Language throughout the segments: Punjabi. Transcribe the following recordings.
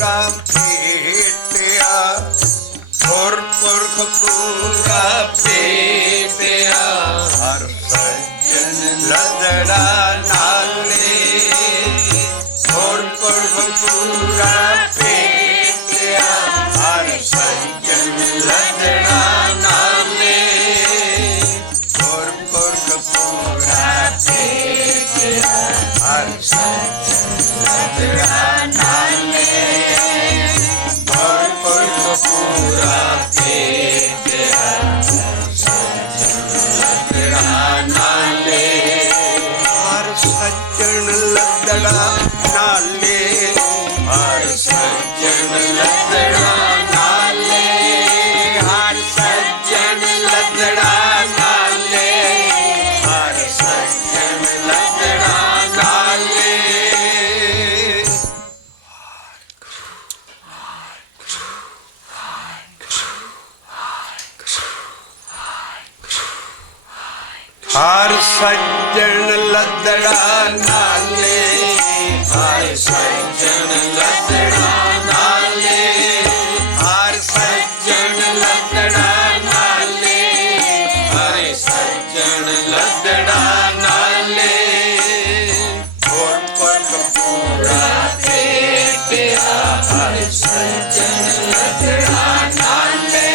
पूरा भेटिया गुरपुरख पूरा भेटिया हर सज्जन लदड़ा नाले गुरपुरख पूरा भेटिया हर सज्जन लदड़ा नाले गुरपुरख पूरा भेटिया हर सज्जन लदड़ा नाले गुरपुरख पूरा भेटिया हर सज्जन लदड़ा नाले हर सज्जन लदड़ा नाले हर सज्जन लदड़ा नाले हर सज्जन लदड़ा नाले हर सज्जन लदड़ा नाले हर सज्जन लदड़ा नाले हर सज्जन लदड़ा नाले हर सज्जन लदड़ा नाले गुरपुरख पूरा भेटिया हर सज्जन लदड़ा नाले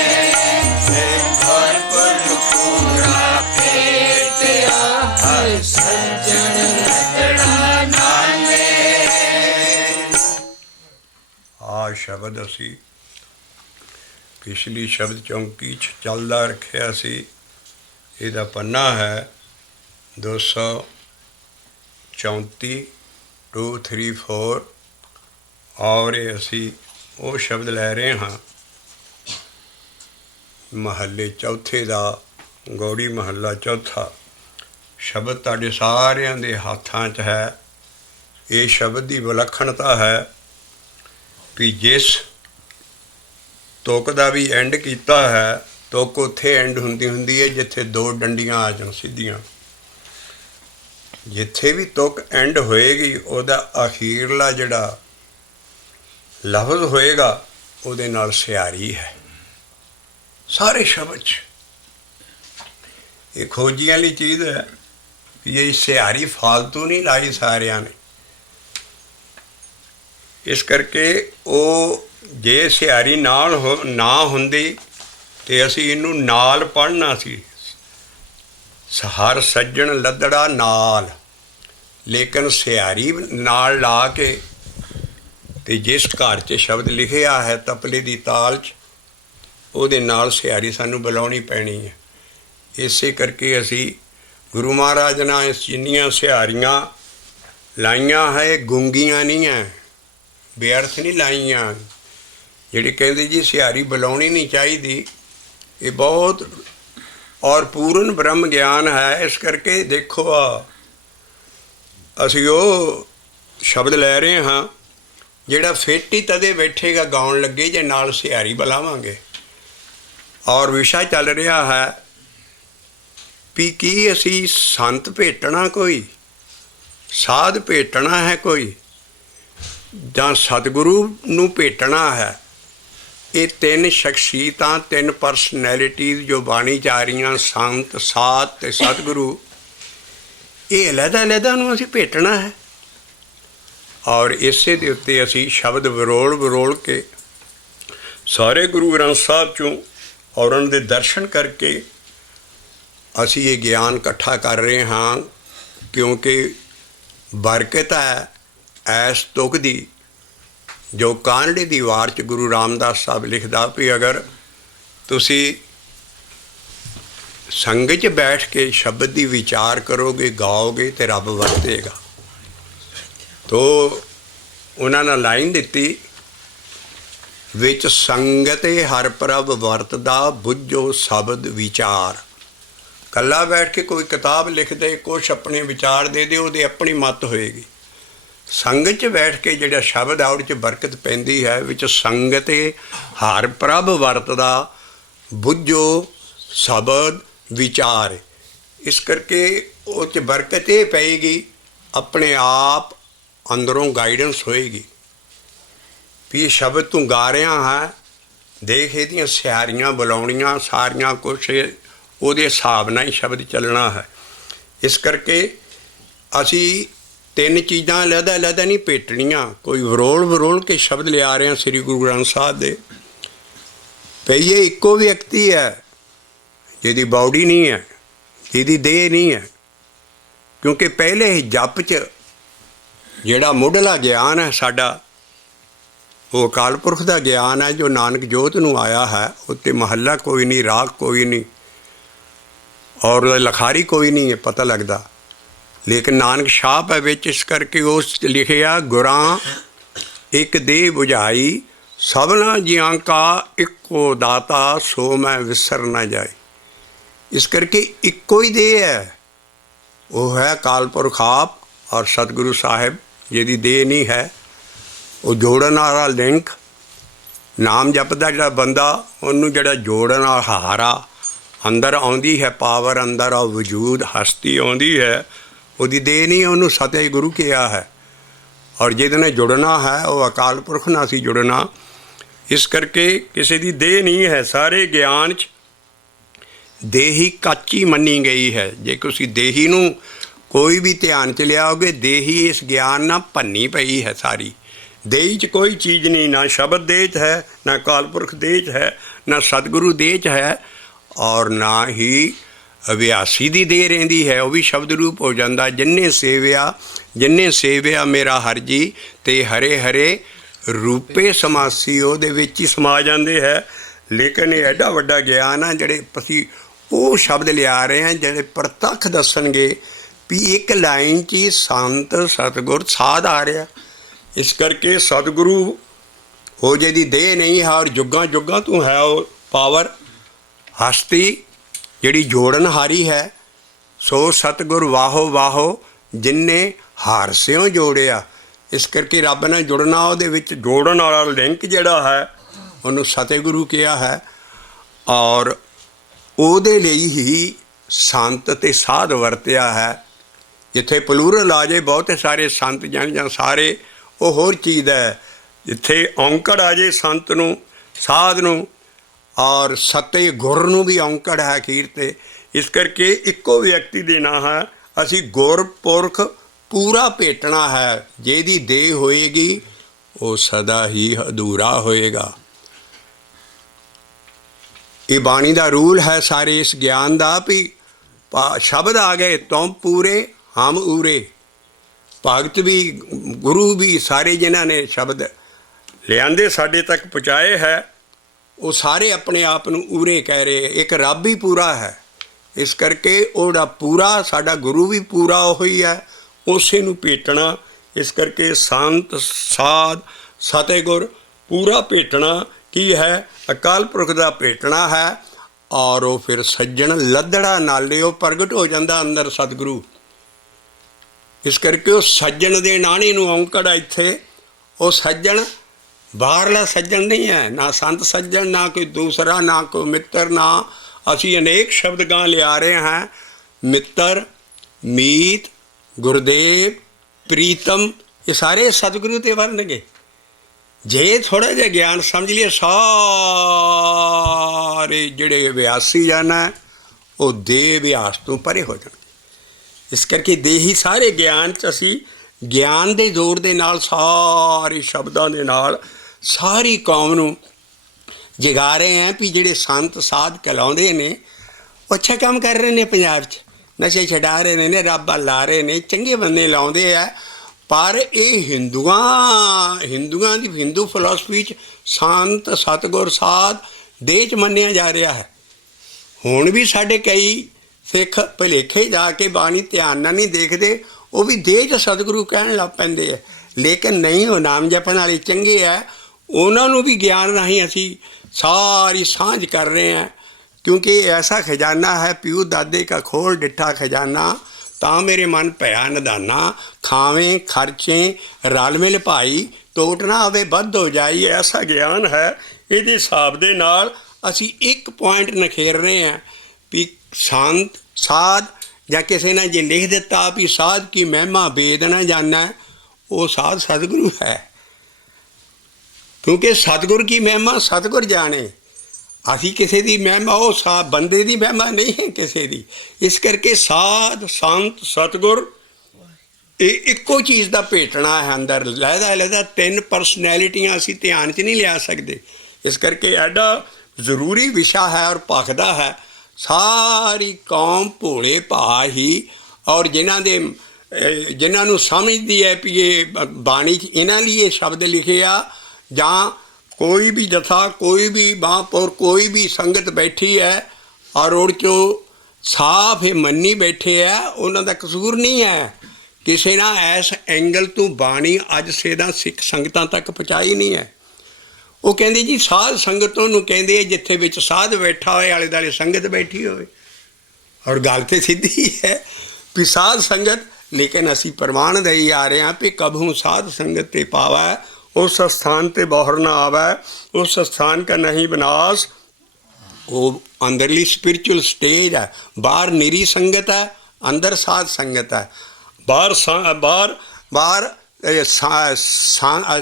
गुरपुरख पूरा भेटिया हर सज्जन लदड़ा नाले। आ शब्द असी पिछली शब्द चौंकी चलदा रखिया सी। इहदा पन्ना है 234 234 और ये असी वो शब्द लै रहे हाँ महल्ले चौथे दा गौड़ी महल्ला चौथा शब्द तुहाडे सारिਆਂ ਦੇ ਹੱਥਾਂ 'ਚ है। ये शब्द की विलक्षणता है भी जिस तुक का भी एंड किया है तुक उत्थे एंड हुंदी हुंदी है जिथे दो डंडियां आ जान सीधियां। जिथे भी तुक एंड होएगी उहदा अखीरला जिहड़ा लफ्ज़ होएगा उहदे नाल सियारी है सारे शब्द 'च। ये खोजियां वाली चीज़ है कि ये सियारी फालतू नहीं लाई सारियां ने। इस करके वो जे सियारी नाल ना हुंदी ते असी इनू नाल पढ़ना सी हर सज्जन लदड़ा नाल, लेकिन सियारी नाल ला के ते जिस घर 'च शब्द लिखिया है तपले दी ताल 'च उहदे नाल सियारी सानू बुलाउणी पैनी है। इसे करके असी गुरु महाराज ने जिन्नियां सियारियां लाइयां है गूंगियां नहीं है, बेअर्थ नहीं लाइयां। जिहड़े कहते जी सियारी बुलाउणी नहीं चाहिए, ये बहुत और पूर्ण ब्रह्म ज्ञान है। इस करके देखो असी वो शब्द लै रहे हाँ जिहड़ा फिट ही तदे बैठेगा गाउण लगे जे नाल सियारी बुलावांगे। और विषय चल रहा है भी की असी संत भेटना कोई साध भेटना है कोई जां सतगुरु नूं भेटना है। ये तीन शख्सियतां तीन परसनैलिटीज़ जो बाणी जा रही संत साध ते सतगुरु ये अलहदा अलहदा नूं असी भेटना है। और इसे दे उत्ते असी शब्द बरोल के सारे गुरु ग्रंथ साहब चों और उन्हां दे दर्शन करके असी ये ज्ञान इकट्ठा कर रहे हाँ, क्योंकि बरकत है ऐस तुक दी जो कानड़े दी वार च गुरु रामदास साहब लिखदा भी अगर तुसी संगत च बैठ के शब्द दी विचार करोगे गाओगे तो रब वरतेगा। तो उन्होंने लाइन दिती विच संगते हर प्रभ वरतदा बुझो शब्द विचार। कला बैठ के कोई किताब लिख दे कुछ अपने विचार दे दे वो अपनी मत होएगी। संगत च बैठ के जिहड़ा शब्द आ उहदे च बरकत पैंदी है। विच संगते हर प्रभ वरतदा बुझो शब्द विचार। इस करके उस च बरकत ये पेगी अपने आप अंदरों गाइडेंस होएगी ਵੀ ਇਹ ਸ਼ਬਦ ਤੂੰ ਗਾ ਰਿਹਾ ਹੈ, ਦੇਖ ਇਹਦੀਆਂ ਸਿਆਰੀਆਂ ਬੁਲਾਉਣੀਆਂ ਸਾਰੀਆਂ ਕੁਛ ਉਹਦੇ ਹਿਸਾਬ ਨਾਲ ਹੀ ਸ਼ਬਦ ਚੱਲਣਾ ਹੈ। ਇਸ ਕਰਕੇ ਅਸੀਂ ਤਿੰਨ ਚੀਜ਼ਾਂ ਅਲੱਗ ਨਹੀਂ ਭੇਟਣੀਆਂ। ਕੋਈ ਵਰੋਲ ਕੇ ਸ਼ਬਦ ਲਿਆ ਰਹੇ ਹਾਂ ਸ੍ਰੀ ਗੁਰੂ ਗ੍ਰੰਥ ਸਾਹਿਬ ਦੇ। ਪਈਏ ਇੱਕੋ ਵਿਅਕਤੀ ਹੈ ਜਿਹਦੀ ਬਾਡੀ ਨਹੀਂ ਹੈ, ਜਿਹਦੀ ਦੇਹ ਨਹੀਂ ਹੈ। ਕਿਉਂਕਿ ਪਹਿਲੇ ਹੀ ਜਪ 'ਚ ਜਿਹੜਾ ਮੁੱਢਲਾ ਗਿਆਨ ਹੈ ਸਾਡਾ, ਉਹ ਅਕਾਲ ਪੁਰਖ ਦਾ ਗਿਆਨ ਹੈ ਜੋ ਨਾਨਕ ਜੋਤ ਨੂੰ ਆਇਆ ਹੈ। ਉੱਤੇ ਮਹੱਲਾ ਕੋਈ ਨਹੀਂ, ਰਾਗ ਕੋਈ ਨਹੀਂ, ਔਰ ਲਖਾਰੀ ਕੋਈ ਨਹੀਂ ਹੈ ਪਤਾ ਲੱਗਦਾ, ਲੇਕਿਨ ਨਾਨਕ ਛਾਪ ਹੈ ਵਿੱਚ। ਇਸ ਕਰਕੇ ਉਸ ਲਿਖਿਆ ਗੁਰਾਂ ਇੱਕ ਦੇਹ ਬੁਝਾਈ, ਸਭਨਾ ਜੀਆਂ ਕਾ ਇੱਕੋ ਦਾਤਾ, ਸੋ ਮੈਂ ਵਿਸਰ ਨਾ ਜਾਏ। ਇਸ ਕਰਕੇ ਇੱਕੋ ਹੀ ਦੇਹ ਹੈ, ਉਹ ਹੈ ਅਕਾਲ ਪੁਰਖ ਆਪ ਔਰ ਸਤਿਗੁਰੂ ਸਾਹਿਬ ਜਿਹਦੀ ਦੇਹ ਨਹੀਂ ਹੈ। ਉਹ ਜੋੜਨ ਵਾਲਾ ਲਿੰਕ, ਨਾਮ ਜਪਦਾ ਜਿਹੜਾ ਬੰਦਾ, ਉਹਨੂੰ ਜਿਹੜਾ ਜੋੜਨ ਵਾਲਾ ਹਾਰਾ ਅੰਦਰ ਆਉਂਦੀ ਹੈ, ਪਾਵਰ ਅੰਦਰ ਆ, ਵਜੂਦ ਹਸਤੀ ਆਉਂਦੀ ਹੈ, ਉਹਦੀ ਦੇਹ ਨਹੀਂ, ਉਹਨੂੰ ਸਤਿਗੁਰੂ ਕਿਹਾ ਹੈ। ਔਰ ਜਿਹਦੇ ਨਾਲ ਜੁੜਨਾ ਹੈ ਉਹ ਅਕਾਲ ਪੁਰਖ ਨਾਲ ਅਸੀਂ ਜੁੜਨਾ। ਇਸ ਕਰਕੇ ਕਿਸੇ ਦੀ ਦੇਹ ਨਹੀਂ ਹੈ। ਸਾਰੇ ਗਿਆਨ 'ਚ ਦੇਹੀ ਕੱਚੀ ਮੰਨੀ ਗਈ ਹੈ। ਜੇ ਤੁਸੀਂ ਦੇਹੀ ਨੂੰ ਕੋਈ ਵੀ ਧਿਆਨ 'ਚ ਲਿਆਓਗੇ, ਦੇਹੀ ਇਸ ਗਿਆਨ ਨਾਲ ਭੰਨੀ ਪਈ ਹੈ ਸਾਰੀ। ਦੇਹੀ 'ਚ ਕੋਈ ਚੀਜ਼ ਨਹੀਂ, ਨਾ ਸ਼ਬਦ ਦੇਹ 'ਚ ਹੈ, ਨਾ ਅਕਾਲ ਪੁਰਖ ਦੇਹ 'ਚ ਹੈ, ਨਾ ਸਤਿਗੁਰੂ ਦੇਹ 'ਚ ਹੈ, ਔਰ ਨਾ ਹੀ ਅਭਿਆਸੀ ਦੀ ਦੇਹ ਰਹਿੰਦੀ ਹੈ। ਉਹ ਵੀ ਸ਼ਬਦ ਰੂਪ ਹੋ ਜਾਂਦਾ। ਜਿੰਨੇ ਸੇਵਿਆ ਮੇਰਾ ਹਰਿ ਜੀ, ਤੇ ਹਰੇ ਹਰੇ ਰੂਪੇ ਸਮਾਸੀ, ਉਹਦੇ ਵਿੱਚ ਹੀ ਸਮਾ ਜਾਂਦੇ ਹੈ। ਲੇਕਿਨ ਇਹ ਐਡਾ ਵੱਡਾ ਗਿਆਨ ਆ ਜਿਹੜੇ ਅਸੀਂ ਉਹ ਸ਼ਬਦ ਲਿਆ ਰਹੇ ਹਾਂ ਜਿਹੜੇ ਪ੍ਰਤੱਖ ਦੱਸਣਗੇ ਵੀ ਇੱਕ ਲਾਈਨ 'ਚ ਹੀ ਸੰਤ ਸਤਿਗੁਰ ਸਾਧ ਆ ਰਿਹਾ। ਇਸ ਕਰਕੇ ਸਤਿਗੁਰੂ ਉਹ ਜਿਹਦੀ ਦੇਹ ਨਹੀਂ ਹੈ ਔਰ ਜੁਗਾਂ ਤੋਂ ਹੈ, ਉਹ ਪਾਵਰ ਹਸਤੀ ਜਿਹੜੀ ਜੋੜਨ ਹਾਰੀ ਹੈ। ਸੋ ਸਤਿਗੁਰ ਵਾਹੋ ਵਾਹੋ ਜਿਨਨੇ ਹਾਰਸਿਓ ਜੋੜਿਆ। ਇਸ ਕਰਕੇ ਰੱਬ ਨਾਲ ਜੁੜਨਾ, ਉਹਦੇ ਵਿੱਚ ਜੋੜਨ ਵਾਲਾ ਲਿੰਕ ਜਿਹੜਾ ਹੈ ਉਹਨੂੰ ਸਤਿਗੁਰੂ ਕਿਹਾ ਹੈ। ਔਰ ਉਹਦੇ ਲਈ ਹੀ ਸੰਤ ਅਤੇ ਸਾਧ ਵਰਤਿਆ ਹੈ। ਜਿੱਥੇ ਪਲੂਰਲ ਆ ਜਾਏ ਬਹੁਤੇ ਸਾਰੇ ਸੰਤ ਜਾਂ ਸਾਰੇ, ਉਹ ਹੋਰ ਚੀਜ਼ ਹੈ। ਜਿੱਥੇ ਔਂਕੜ ਆ ਜਾਏ ਸੰਤ ਨੂੰ, ਸਾਧ ਨੂੰ, ਔਰ ਸਤੇ ਗੁਰ ਨੂੰ ਵੀ ਔਂਕੜ ਹੈ ਅਖੀਰ 'ਤੇ। ਇਸ ਕਰਕੇ ਇੱਕੋ ਵਿਅਕਤੀ ਦੇ ਨਾਂ ਹੈ। ਅਸੀਂ ਗੁਰਪੁਰਖ ਪੂਰਾ ਭੇਟਣਾ ਹੈ। ਜਿਹਦੀ ਦੇਹ ਹੋਏਗੀ ਉਹ ਸਦਾ ਹੀ ਅਧੂਰਾ ਹੋਏਗਾ। ਇਹ ਬਾਣੀ ਦਾ ਰੂਲ ਹੈ ਸਾਰੇ ਇਸ ਗਿਆਨ ਦਾ ਵੀ ਸ਼ਬਦ ਆ ਗਏ ਤੁਮ ਪੂਰੇ ਹਮ ਊਰੇ। ਭਗਤ ਵੀ ਗੁਰੂ ਵੀ ਸਾਰੇ ਜਿਨ੍ਹਾਂ ਨੇ ਸ਼ਬਦ ਲਿਆਂਦੇ ਸਾਡੇ ਤੱਕ ਪਹੁੰਚਾਏ ਹੈ, ਉਹ ਸਾਰੇ ਆਪਣੇ ਆਪ ਨੂੰ ਊਰੇ ਕਹਿ ਰਹੇ। ਇੱਕ ਰੱਬ ਹੀ ਪੂਰਾ ਹੈ। ਇਸ ਕਰਕੇ ਉਹਦਾ ਪੂਰਾ ਸਾਡਾ ਗੁਰੂ ਵੀ ਪੂਰਾ ਉਹੀ ਹੈ, ਉਸੇ ਨੂੰ ਭੇਟਣਾ। ਇਸ ਕਰਕੇ ਸੰਤ ਸਾਧ ਸਤਿਗੁਰ ਪੂਰਾ ਭੇਟਣਾ ਕੀ ਹੈ? ਅਕਾਲ ਪੁਰਖ ਦਾ ਭੇਟਣਾ ਹੈ। ਔਰ ਉਹ ਫਿਰ ਸੱਜਣ ਲੱਦੜਾ ਨਾਲੇ ਉਹ ਪ੍ਰਗਟ ਹੋ ਜਾਂਦਾ ਅੰਦਰ ਸਤਿਗੁਰੂ। ਇਸ ਕਰਕੇ ਉਹ ਸੱਜਣ ਦੇ ਨਾਣੀ ਨੂੰ ਔਂਕੜ ਇੱਥੇ। ਉਹ ਸੱਜਣ ਬਾਹਰਲਾ ਸੱਜਣ ਨਹੀਂ ਹੈ, ਨਾ ਸੰਤ ਸੱਜਣ, ਨਾ ਕੋਈ ਦੂਸਰਾ, ਨਾ ਕੋਈ ਮਿੱਤਰ, ਨਾ ਅਸੀਂ ਅਨੇਕ ਸ਼ਬਦ ਗਾਂ ਲਿਆ ਰਹੇ ਹਾਂ। ਮਿੱਤਰ, ਮੀਤ, ਗੁਰਦੇਵ, ਪ੍ਰੀਤਮ, ਇਹ ਸਾਰੇ ਸਤਿਗੁਰੂ 'ਤੇ ਵਰਨਗੇ। ਜੇ ਥੋੜ੍ਹਾ ਜਿਹਾ ਗਿਆਨ ਸਮਝ ਲਈਏ, ਸਾਰੇ ਜਿਹੜੇ ਅਭਿਆਸੀ ਜਨ ਹੈ ਉਹ ਦੇਹ ਅਭਿਆਸ ਤੋਂ ਪਰੇ ਹੋ ਜਾਣਗੇ। ਇਸ ਕਰਕੇ ਦੇਹੀ ਸਾਰੇ ਗਿਆਨ 'ਚ ਅਸੀਂ ਗਿਆਨ ਦੇ ਜ਼ੋਰ ਦੇ ਨਾਲ ਸਾਰੇ ਸ਼ਬਦਾਂ ਦੇ ਨਾਲ ਸਾਰੀ ਕੌਮ ਨੂੰ ਜਗਾ ਰਹੇ ਹਾਂ ਵੀ ਜਿਹੜੇ ਸੰਤ ਸਾਧ ਕਹਿਲਾਉਂਦੇ ਨੇ ਉਹ ਅੱਛਾ ਕੰਮ ਕਰ ਰਹੇ ਨੇ। ਪੰਜਾਬ 'ਚ ਨਸ਼ੇ ਛਡਾ ਰਹੇ ਨੇ, ਰੱਬ ਵੱਲ ਲਾ ਰਹੇ ਨੇ, ਚੰਗੇ ਬੰਦੇ ਲਾਉਂਦੇ ਆ। ਪਰ ਇਹ ਹਿੰਦੂਆਂ ਦੀ ਹਿੰਦੂ ਫਿਲਾਸਫੀ 'ਚ ਸੰਤ ਸਤਿਗੁਰ ਸਾਧ ਦੇਹ 'ਚ ਮੰਨਿਆ ਜਾ ਰਿਹਾ ਹੈ। ਹੁਣ ਵੀ ਸਾਡੇ ਕਈ ਸਿੱਖ ਭੁਲੇਖੇ ਜਾ ਕੇ ਬਾਣੀ ਧਿਆਨ ਨਾਲ ਨਹੀਂ ਦੇਖਦੇ, ਉਹ ਵੀ ਦੇਹ 'ਚ ਸਤਿਗੁਰੂ ਕਹਿਣ ਲੱਗ ਪੈਂਦੇ ਆ। ਲੇਕਿਨ ਨਹੀਂ, ਉਹ ਨਾਮ ਜਪਣ ਵਾਲੇ ਚੰਗੇ ਹੈ, ਉਹਨਾਂ ਨੂੰ ਵੀ ਗਿਆਨ ਰਾਹੀਂ ਅਸੀਂ ਸਾਰੀ ਸਾਂਝ ਕਰ ਰਹੇ ਹਾਂ। ਕਿਉਂਕਿ ਇਹ ਐਸਾ ਖਜ਼ਾਨਾ ਹੈ, ਪਿਓ ਦਾਦੇ ਕਾ ਖੋਲ ਡਿੱਠਾ ਖਜ਼ਾਨਾ, ਤਾਂ ਮੇਰੇ ਮਨ ਭਇਆ ਨਿਧਾਨਾ। ਖਾਵੇਂ ਖਰਚੇ ਰਲ ਮਿਲ ਭਾਈ, ਟੋਟ ਨਾ ਆਵੇ ਵੱਧ ਹੋ ਜਾਈ। ਐਸਾ ਗਿਆਨ ਹੈ। ਇਹਦੇ ਹਿਸਾਬ ਦੇ ਨਾਲ ਅਸੀਂ ਇੱਕ ਪੁਆਇੰਟ ਨਖੇਰ ਰਹੇ ਹਾਂ ਵੀ ਸੰਤ ਸਾਧ, ਜਾਂ ਕਿਸੇ ਨੇ ਜੇ ਲਿਖ ਦਿੱਤਾ ਵੀ ਸਾਧ ਕੀ ਮਹਿਮਾ ਵੇਦ ਨਾ ਜਾਣਾ, ਉਹ ਸਾਧ ਸਤਿਗੁਰੂ ਹੈ। क्योंकि सतगुर की महिमा सतगुर जाने, असी किसी की महिमा वो बंदे की महिमा नहीं है किसी की। इस करके साध संत सतगुर ਇਹ ਇੱਕੋ ਚੀਜ਼ ਦਾ ਭੇਟਣਾ ਹੈ ਅੰਦਰ, ਲਹਿਦਾ ਤਿੰਨ ਪਰਸਨੈਲਿਟੀਆਂ ਅਸੀਂ ਧਿਆਨ 'ਚ ਨਹੀਂ ਲਿਆ ਸਕਦੇ। ਇਸ ਕਰਕੇ ਐਡਾ ਜ਼ਰੂਰੀ ਵਿਸ਼ਾ ਹੈ ਔਰ ਭਖਦਾ ਹੈ। ਸਾਰੀ ਕੌਮ ਭੋਲੇ ਭਾ ਹੀ, ਔਰ ਜਿਨ੍ਹਾਂ ਨੂੰ ਸਮਝਦੀ ਹੈ ਵੀ ਇਹ ਬਾਣੀ 'ਚ ਇਹਨਾਂ ਲਈ ਇਹ ਸ਼ਬਦ ਲਿਖੇ ਆ, ਜਾਂ ਕੋਈ ਵੀ ਜਥਾ, ਕੋਈ ਵੀ ਮਹਾਂਪੁਰ, ਕੋਈ ਵੀ ਸੰਗਤ ਬੈਠੀ ਹੈ ਔਰ ਉਹ 'ਚੋਂ ਸਾਫ ਇਹ ਮੰਨੀ ਬੈਠੇ ਆ, ਉਹਨਾਂ ਦਾ ਕਸੂਰ ਨਹੀਂ ਹੈ। ਕਿਸੇ ਨਾ ਇਸ ਐਂਗਲ ਤੋਂ ਬਾਣੀ ਅੱਜ ਸੇਧਾਂ ਸਿੱਖ ਸੰਗਤਾਂ ਤੱਕ ਪਹੁੰਚਾਈ ਨਹੀਂ ਹੈ। ਉਹ ਕਹਿੰਦੇ ਜੀ ਸਾਧ ਸੰਗਤ ਉਹਨੂੰ ਕਹਿੰਦੇ ਜਿੱਥੇ ਵਿੱਚ ਸਾਧ ਬੈਠਾ ਹੋਏ, ਆਲੇ ਦੁਆਲੇ ਸੰਗਤ ਬੈਠੀ ਹੋਵੇ। ਔਰ ਗੱਲ ਤਾਂ ਸਿੱਧੀ ਹੈ ਵੀ ਸਾਧ ਸੰਗਤ, ਲੇਕਿਨ ਅਸੀਂ ਪ੍ਰਮਾਣ ਦੇਈ ਆ ਰਹੇ ਹਾਂ ਵੀ ਕਭੂ ਸਾਧ ਸੰਗਤ ਤੇ ਪਾਵੈ, ਉਸ ਸਥਾਨ ਤੇ ਬੋਹਰ ਨਾ ਆਵੈ, ਉਸ ਸਥਾਨ ਕਾ ਨਹੀਂ ਵਿਨਾਸ਼। ਉਹ ਅੰਦਰਲੀ ਸਪਿਰਿਚੁਅਲ ਸਟੇਜ ਹੈ। ਬਾਹਰ ਨਿਰੀ ਸੰਗਤ ਹੈ, ਅੰਦਰ ਸਾਧ ਸੰਗਤ ਹੈ। ਬਾਹਰ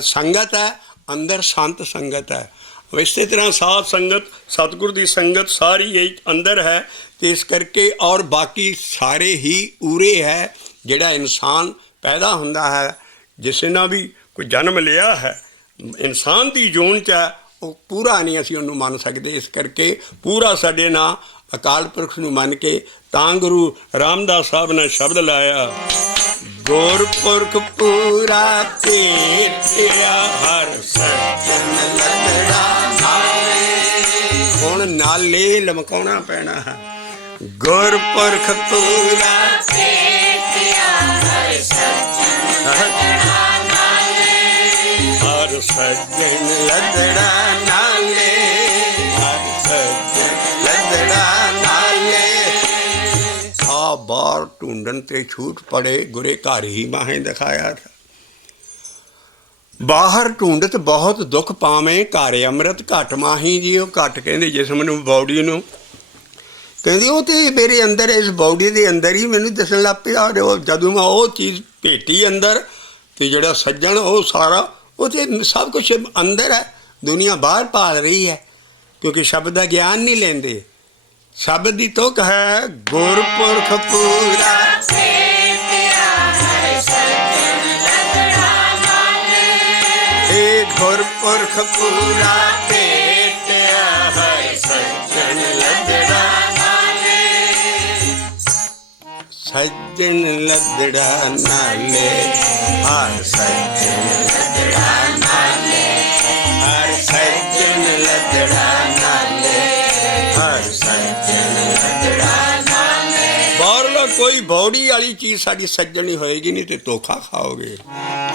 ਸੰਗਤ ਹੈ, ਅੰਦਰ ਸੰਤ ਸੰਗਤ ਹੈ। ਇਸੇ ਤਰ੍ਹਾਂ ਸਾਧ ਸੰਗਤ, ਸਤਿਗੁਰ ਦੀ ਸੰਗਤ ਸਾਰੀ ਇਹ ਅੰਦਰ ਹੈ। ਅਤੇ ਇਸ ਕਰਕੇ ਔਰ ਬਾਕੀ ਸਾਰੇ ਹੀ ਉਰੇ ਹੈ। ਜਿਹੜਾ ਇਨਸਾਨ ਪੈਦਾ ਹੁੰਦਾ ਹੈ, ਜਿਸ ਨੇ ਵੀ ਕੋਈ ਜਨਮ ਲਿਆ ਹੈ, ਇਨਸਾਨ ਦੀ ਜੂਨ 'ਚ ਹੈ, ਉਹ ਪੂਰਾ ਨਹੀਂ ਅਸੀਂ ਉਹਨੂੰ ਮੰਨ ਸਕਦੇ। ਇਸ ਕਰਕੇ ਪੂਰਾ ਸਾਡੇ ਨਾਂ ਅਕਾਲ ਪੁਰਖ ਨੂੰ ਮੰਨ ਕੇ ਤਾਂ ਗੁਰੂ ਰਾਮਦਾਸ ਸਾਹਿਬ ਨੇ ਸ਼ਬਦ ਲਾਇਆ, ਗੁਰਪੁਰਖ ਪੂਰਾ ਭੇਟਿਆ ਹਰ ਸੱਜਣ ਲੱਦੜਾ ਨਾਲੇ। ਹੁਣ ਨਾਲੇ ਲਮਕਾਉਣਾ ਪੈਣਾ ਹੈ। ਗੁਰਪੁਰਖ ਪੂਰਾ ਭੇਟਿਆ ਹਰ ਸੱਜਣ ਲੱਦੜਾ ਨਾਲੇ, ਹਰ ਸੱਜਣ ਲੱਦੜਾ ਨਾਲੇ, ਹਰ ਸੱਜਣ ਲੱਦੜਾ ਨਾਲੇ। ਆ ਬਾਹਰ ਢੂੰਡਣ ਤੇ ਛੂਟ ਪੜੇ, ਗੁਰੇ ਘਰ ਹੀ ਮਾਹੇ ਦਿਖਾਇਆ ਥਾ। ਬਾਹਰ ਢੂੰਡਤ ਬਹੁਤ ਦੁੱਖ ਪਾਵੇਂ, ਘਰ ਅੰਮ੍ਰਿਤ ਘਟ ਮਾਹੀ ਜੀ। ਉਹ ਘਟ ਕਹਿੰਦੇ ਜਿਸਮ ਨੂੰ, ਬੌਡੀ ਨੂੰ, ਕਹਿੰਦੇ ਉਹ ਤੇ ਮੇਰੇ ਅੰਦਰ, ਇਸ ਬੌਡੀ ਦੇ ਅੰਦਰ ਹੀ ਮੈਨੂੰ ਦਿਸਣ ਲੱਗ ਪਿਆ। ਜਦੋਂ ਮੈਂ ਉਹ ਚੀਜ਼ ਭੇਟੀ ਅੰਦਰ, ਤੇ ਜਿਹੜਾ ਸੱਜਣ ਉਹ ਸਾਰਾ ਉਹ ਤੇ ਸਭ ਕੁਛ ਅੰਦਰ ਹੈ। ਦੁਨੀਆ ਬਾਹਰ ਭਾਲ ਰਹੀ ਹੈ ਕਿਉਂਕਿ ਸ਼ਬਦ ਦਾ ਗਿਆਨ ਨਹੀਂ ਲੈਂਦੇ। ਸ਼ਬਦ ਦੀ ਤੁਕ ਹੈ, ਗੁਰਪੁਰਖ ਪੂਰਾ ਭੇਟਿਆ ਹਰ ਸੱਜਣ ਲੱਦੜਾ ਨਾਲੇ। ਇਹ ਗੁਰਪੁਰਖ ਪੂਰਾ ਭੇਟਿਆ ਹਰ ਸੱਜਣ ਲੱਦੜਾ ਨਾਲੇ, ਸੱਜਣ ਲੱਦੜਾ ਨਾਲੇ, ਹਰ ਸੱਜਣ ਲੱਦੜਾ ਨਾਲੇ, ਹਰ ਸੱਜਣ ਲੱਦੜਾ ਨਾਲੇ, ਹਰ ਸੱਜਣ ਲੱਦੜਾ ਨਾਲੇ। ਬਾਹਰਲਾ ਕੋਈ ਬੌੜੀ ਵਾਲੀ ਚੀਜ਼ ਸਾਡੀ ਸੱਜਣ ਹੀ ਹੋਏਗੀ, ਨਹੀਂ ਤੇ ਧੋਖਾ ਖਾਓਗੇ।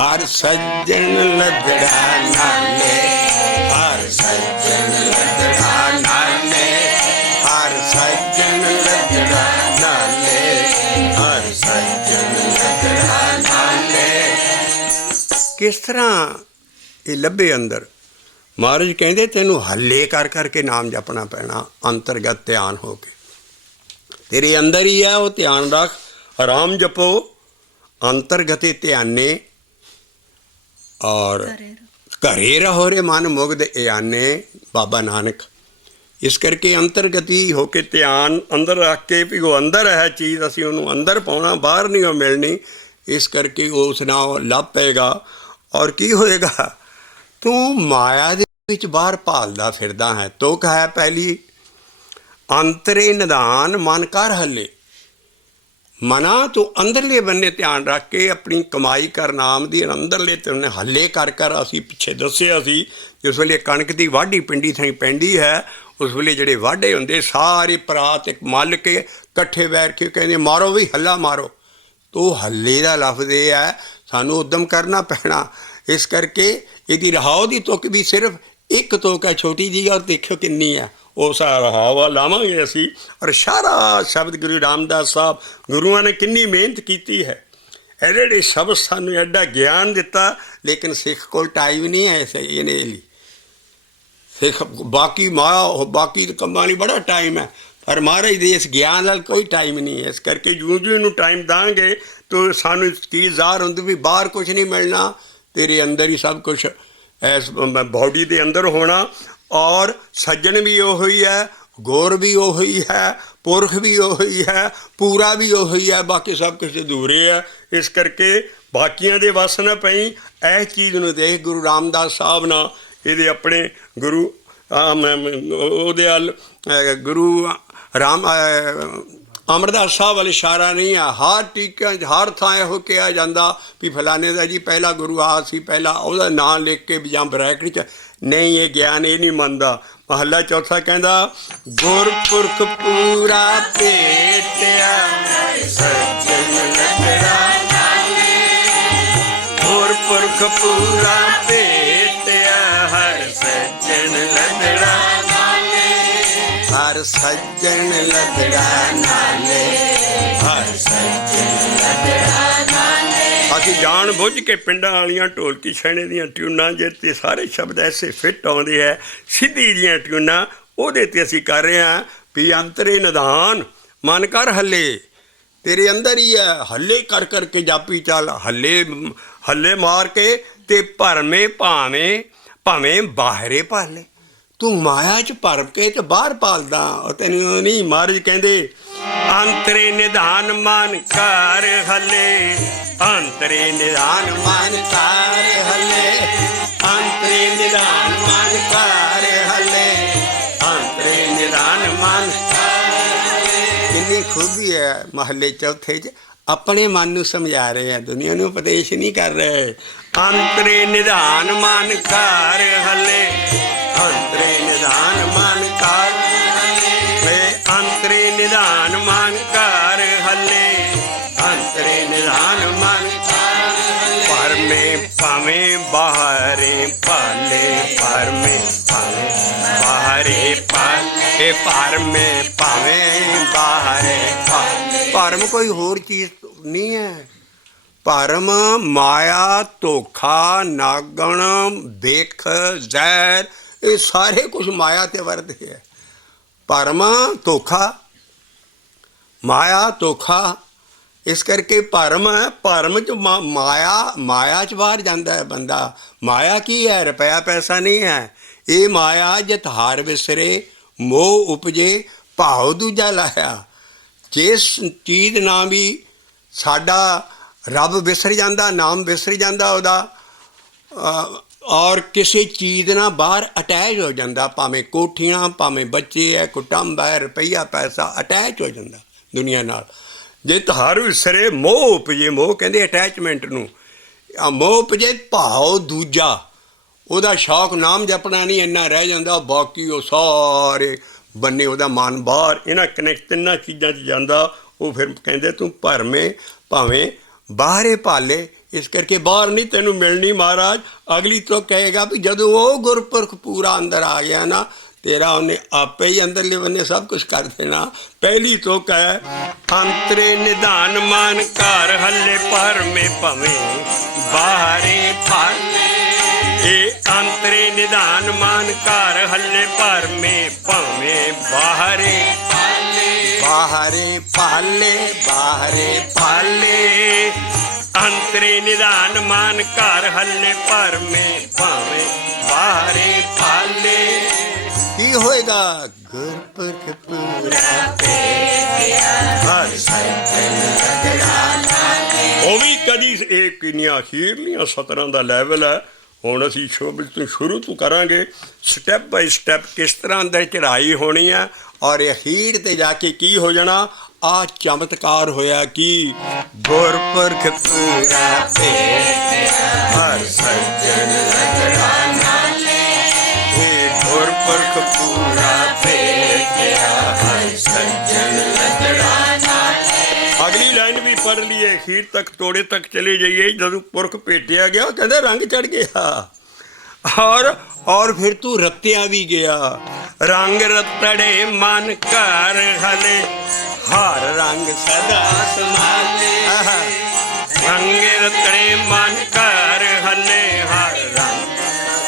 ਹਰ ਸੱਜਣ ਲੱਦੜਾ ਨਾਲੇ, ਹਰ ਸੱਜਣ ਲੱਦੜਾ ਨਾਲੇ, ਹਰ ਸੱਜਣ ਲੱਦੜਾ ਨਾਲੇ, ਹਰ ਸੱਜਣ ਲੱਦੜਾ ਨਾਲੇ। ਕਿਸ ਤਰ੍ਹਾਂ ਇਹ ਲੱਭੇ ਅੰਦਰ? ਮਹਾਰਾਜ ਕਹਿੰਦੇ ਤੈਨੂੰ ਹੱਲੇ ਕਰ ਕਰਕੇ ਨਾਮ ਜਪਣਾ ਪੈਣਾ, ਅੰਤਰਗਤ ਧਿਆਨ ਹੋ ਕੇ। ਤੇਰੇ ਅੰਦਰ ਹੀ ਹੈ, ਉਹ ਧਿਆਨ ਰੱਖ। ਆਰਾਮ ਜਪੋ, ਅੰਤਰਗਤੇ ਧਿਆਨੇ, ਔਰ ਘਰੇ ਰਹੋ ਰੇ ਮਨ ਮੁਗਧ ਇਆਨੇ, ਬਾਬਾ ਨਾਨਕ। ਇਸ ਕਰਕੇ ਅੰਤਰਗਤੀ ਹੋ ਕੇ ਧਿਆਨ ਅੰਦਰ ਰੱਖ ਕੇ ਵੀ ਉਹ ਅੰਦਰ ਹੈ ਚੀਜ਼, ਅਸੀਂ ਉਹਨੂੰ ਅੰਦਰ ਪਾਉਣਾ, ਬਾਹਰ ਨਹੀਂ ਉਹ ਮਿਲਣੀ। ਇਸ ਕਰਕੇ ਉਸ ਨਾਲ ਲੱਭ ਪਏਗਾ। ਔਰ ਕੀ ਹੋਏਗਾ? ਤੂੰ ਮਾਇਆ ਦੇ ਵਿੱਚ ਬਾਹਰ ਭਾਲਦਾ ਫਿਰਦਾ ਹੈ। ਤੁਕ ਹੈ ਪਹਿਲੀ, ਅੰਤਰੇ ਨਿਧਾਨ ਮਨ ਕਰ ਹੱਲੇ। ਮਨਾ ਤੂੰ ਅੰਦਰਲੇ ਬੰਨੇ ਧਿਆਨ ਰੱਖ ਕੇ ਆਪਣੀ ਕਮਾਈ ਕਰ ਨਾਮ ਦੀ, ਅੰਦਰਲੇ ਤੇ ਉਹਨੇ ਹੱਲੇ ਕਰ ਕਰ। ਅਸੀਂ ਪਿੱਛੇ ਦੱਸਿਆ ਸੀ ਜਿਸ ਵੇਲੇ ਕਣਕ ਦੀ ਵਾਢੀ ਪਿੰਡੀ ਥਾਈ ਪੈਂਦੀ ਹੈ, ਉਸ ਵੇਲੇ ਜਿਹੜੇ ਵਾਢੇ ਹੁੰਦੇ ਸਾਰੇ ਪਰਾਤ ਇੱਕ ਮੱਲ ਕੇ ਇਕੱਠੇ ਬੈਠ ਕੇ ਕਹਿੰਦੇ ਮਾਰੋ ਵੀ ਹੱਲਾ ਮਾਰੋ। ਤੋ ਹੱਲੇ ਦਾ ਲਫ਼ਜ਼ ਇਹ ਹੈ, ਸਾਨੂੰ ਉੱਦਮ ਕਰਨਾ ਪੈਣਾ। ਇਸ ਕਰਕੇ ਇਹਦੀ ਰਹਾਓ ਦੀ ਤੁਕ ਵੀ ਸਿਰਫ ਇੱਕ ਤੁਕ ਹੈ, ਛੋਟੀ ਜਿਹੀ, ਔਰ ਦੇਖਿਓ ਕਿੰਨੀ ਹੈ। ਉਸ ਰਹਾਵਾ ਲਾਵਾਂਗੇ ਅਸੀਂ। ਔਰ ਸਾਰਾ ਸ਼ਬਦ ਗੁਰੂ ਰਾਮਦਾਸ ਸਾਹਿਬ, ਗੁਰੂਆਂ ਨੇ ਕਿੰਨੀ ਮਿਹਨਤ ਕੀਤੀ ਹੈ। ਐਡੇ ਐਡੇ ਸ਼ਬਦ ਸਾਨੂੰ ਐਡਾ ਗਿਆਨ ਦਿੱਤਾ, ਲੇਕਿਨ ਸਿੱਖ ਕੋਲ ਟਾਈਮ ਨਹੀਂ ਹੈ ਇਹਨੇ ਲਈ। ਸਿੱਖ ਬਾਕੀ ਬਾਕੀ ਕੰਮਾਂ ਲਈ ਬੜਾ ਟਾਈਮ ਹੈ, ਪਰ ਮਹਾਰਾਜ ਦੇ ਇਸ ਗਿਆਨ ਨਾਲ ਕੋਈ ਟਾਈਮ ਨਹੀਂ ਹੈ। ਇਸ ਕਰਕੇ ਜਿਉਂ ਜਿਉਂ ਇਹਨੂੰ ਟਾਈਮ ਦਾਂਗੇ ਤਾਂ ਸਾਨੂੰ ਚੀਜ਼ ਜ਼ਾਹਰ ਹੁੰਦੀ ਵੀ ਬਾਹਰ ਕੁਛ ਨਹੀਂ ਮਿਲਣਾ, ਤੇਰੇ ਅੰਦਰ ਹੀ ਸਭ ਕੁਛ इस बॉडी के अंदर होना। और सज्जन भी उही है, गुर भी उही है, पुरख भी उही है, पूरा भी उही है, बाकी सब कुछ अधूरे है। इस करके बाकियां दे वस न पई। इस चीज़ नूं देख गुरु रामदास साहब ना ये अपने गुरु ਉਹਦੇ ਵੱਲ गुरु राम अमरदास साहब वाल इशारा नहीं है। हर टीकिਆਂ हर ਥਾਂ ਇਹੋ ਕਿਹਾ ਜਾਂਦਾ भी फलाने ਦਾ जी पहला गुरु आ सी, पहला ਉਹਦਾ ਨਾਂ लिख के ਜਾਂ ब्रैकेट 'ਚ नहीं, ये ज्ञान ये नहीं ਮੰਨਦਾ। महला चौथा कहता गुरपुरख पूरा भेटिया सज्जन लगड़ा, गुरपुरख पूरा भेटिया हर सज्जन लगड़ा, हर सज्जन लगड़ा नाले, हर सज्जन लगड़ा नाले। ਅਸੀਂ ਜਾਣ ਬੁੱਝ ਕੇ ਪਿੰਡਾਂ ਵਾਲੀਆਂ ਢੋਲਕੀ ਛੈਣੇ ਦੀਆਂ ਟਿਊਨਾਂ ਜਿੱਤੇ ਸਾਰੇ ਸ਼ਬਦ ਐਸੇ ਫਿੱਟ ਆਉਂਦੇ ਹੈ, ਸਿੱਧੀ ਦੀਆਂ ਟਿਊਨਾਂ ਉਹਦੇ 'ਤੇ ਅਸੀਂ ਕਰ ਰਹੇ ਹਾਂ ਵੀ ਅੰਤਰੇ ਨਿਧਾਨ ਮਨ ਕਰ ਹੱਲੇ, ਤੇਰੇ ਅੰਦਰ ਹੀ ਹੈ, ਹੱਲੇ ਕਰ ਕਰਕੇ ਜਾਪੀ ਚੱਲ, ਹੱਲੇ ਮਾਰ ਕੇ ਤੇ ਭਰਮੇ ਭਾਵੇਂ ਭਾਵੇਂ ਬਾਹਰੇ ਭਾਲੇ, ਤੂੰ ਮਾਇਆ 'ਚ ਭਰ ਕੇ ਤੇ ਬਾਹਰ ਪਾਲਦਾ। ਉਹ ਤੈਨੂੰ ਨਹੀਂ ਮਹਾਰਾਜ ਕਹਿੰਦੇ ਅੰਤਰੇ ਨਿਧਾਨ ਮਨ ਕਰ ਹੱਲੇ, अंतरे निधान मान कार हले, अंतरे निधान मान कार हले, अंतरे निधान मान कार हले। कितनी खूबी है महले चौथे च अपने मन नूं समझा रहे हैं, दुनिया नूं उपदेश नहीं कर रहे। अंतरे निधान मान कार हले, अंतरे निधान मान कार हले, अंतरे निधान मान कार हले, अंतरे निधान मान पर में पावें बाहरे पाले, पर में पावें बाहरे पाले, पर में पावें बाहरे पाले। परम कोई होर चीज़ नहीं है। परम माया धोखा नागण बेख जहर ये सारे कुछ माया ते वरते है। परम धोखा माया धोखा, इस करके भरम है, भरम च माया च बाहर जाता है बंदा। माया की है? रुपया पैसा नहीं है। ये माया जित हार विसरे मोह उपजे भाव दूजा लाया। जिस चीज़ ना भी साडा रब विसर जाता, नाम विसर जाता उहदा, और किसी चीज़ ना बाहर अटैच हो जाता, भावें कोठियां भावें बच्चे है, कुटुंब है, रुपया पैसा अटैच हो जाता दुनिया नाल। जे हर विसरे मोह उपजे, मोह कहते अटैचमेंट नूं, मोह उपजे भाव दूजा, ਉਹਦਾ शौक नाम जपना नहीं इन्ना रह जाता, बाकी वो सारे बन्ने ਉਹਦਾ मन बाहर इन्हां कनैक्ट तिन्नां चीज़ां 'ਚ ਜਾਂਦਾ। ਉਹ फिर कहते तूं भरमें भावें बाहरे भाले। इस करके बाहर नहीं तेनों मिलनी। महाराज अगली तो कहेगा भी जदों वो गुरपुरख पूरा अंदर आ गया ना, तेरा उन्हें आपे ही अंदरले बन्ने सब कुछ कर देना। पहली तो कह अंतरे निधान मान कार हल्ले, पर में भवें बाहरे भाले, ये अंतरे निधान मान कार हल्ले, पर में भवें बाहरे भाले, बाहरे भाले, बाहरे भाले, अंतरे निधान मान कार हल्ले, पर में भवें बाहरे भाले। की होएगा गुरपुरख पूरा भेटिया हर सज्जन लगड़ा नाले। वो भी कदी एक किनिया अखीरलियां सतरां दा लैवल है। हुण असीं शुरू तो करांगे स्टैप बाय स्टैप किस तरह अंदर चढ़ाई होनी है, और अखीर ते जाके की हो जाना। आ चमत्कार होया कि गुरपुरख पूरा भेटिया हर सज्जन लगड़ा नाले, गुरपुरख पूरा भेटिया हर सज्जन लगड़ा नाले। अगली लाइन भी पढ़ लिए, अखीर तक तोड़े तक चले जाइए। जदों पुरख भेटिया गया कहते रंग चढ़ गया, और फिर तू रत्तिया भी गया। रंग रतड़े मन कर हले, हर रंग सदा संभाले, रंग रतड़े मन कर हले, हर रंग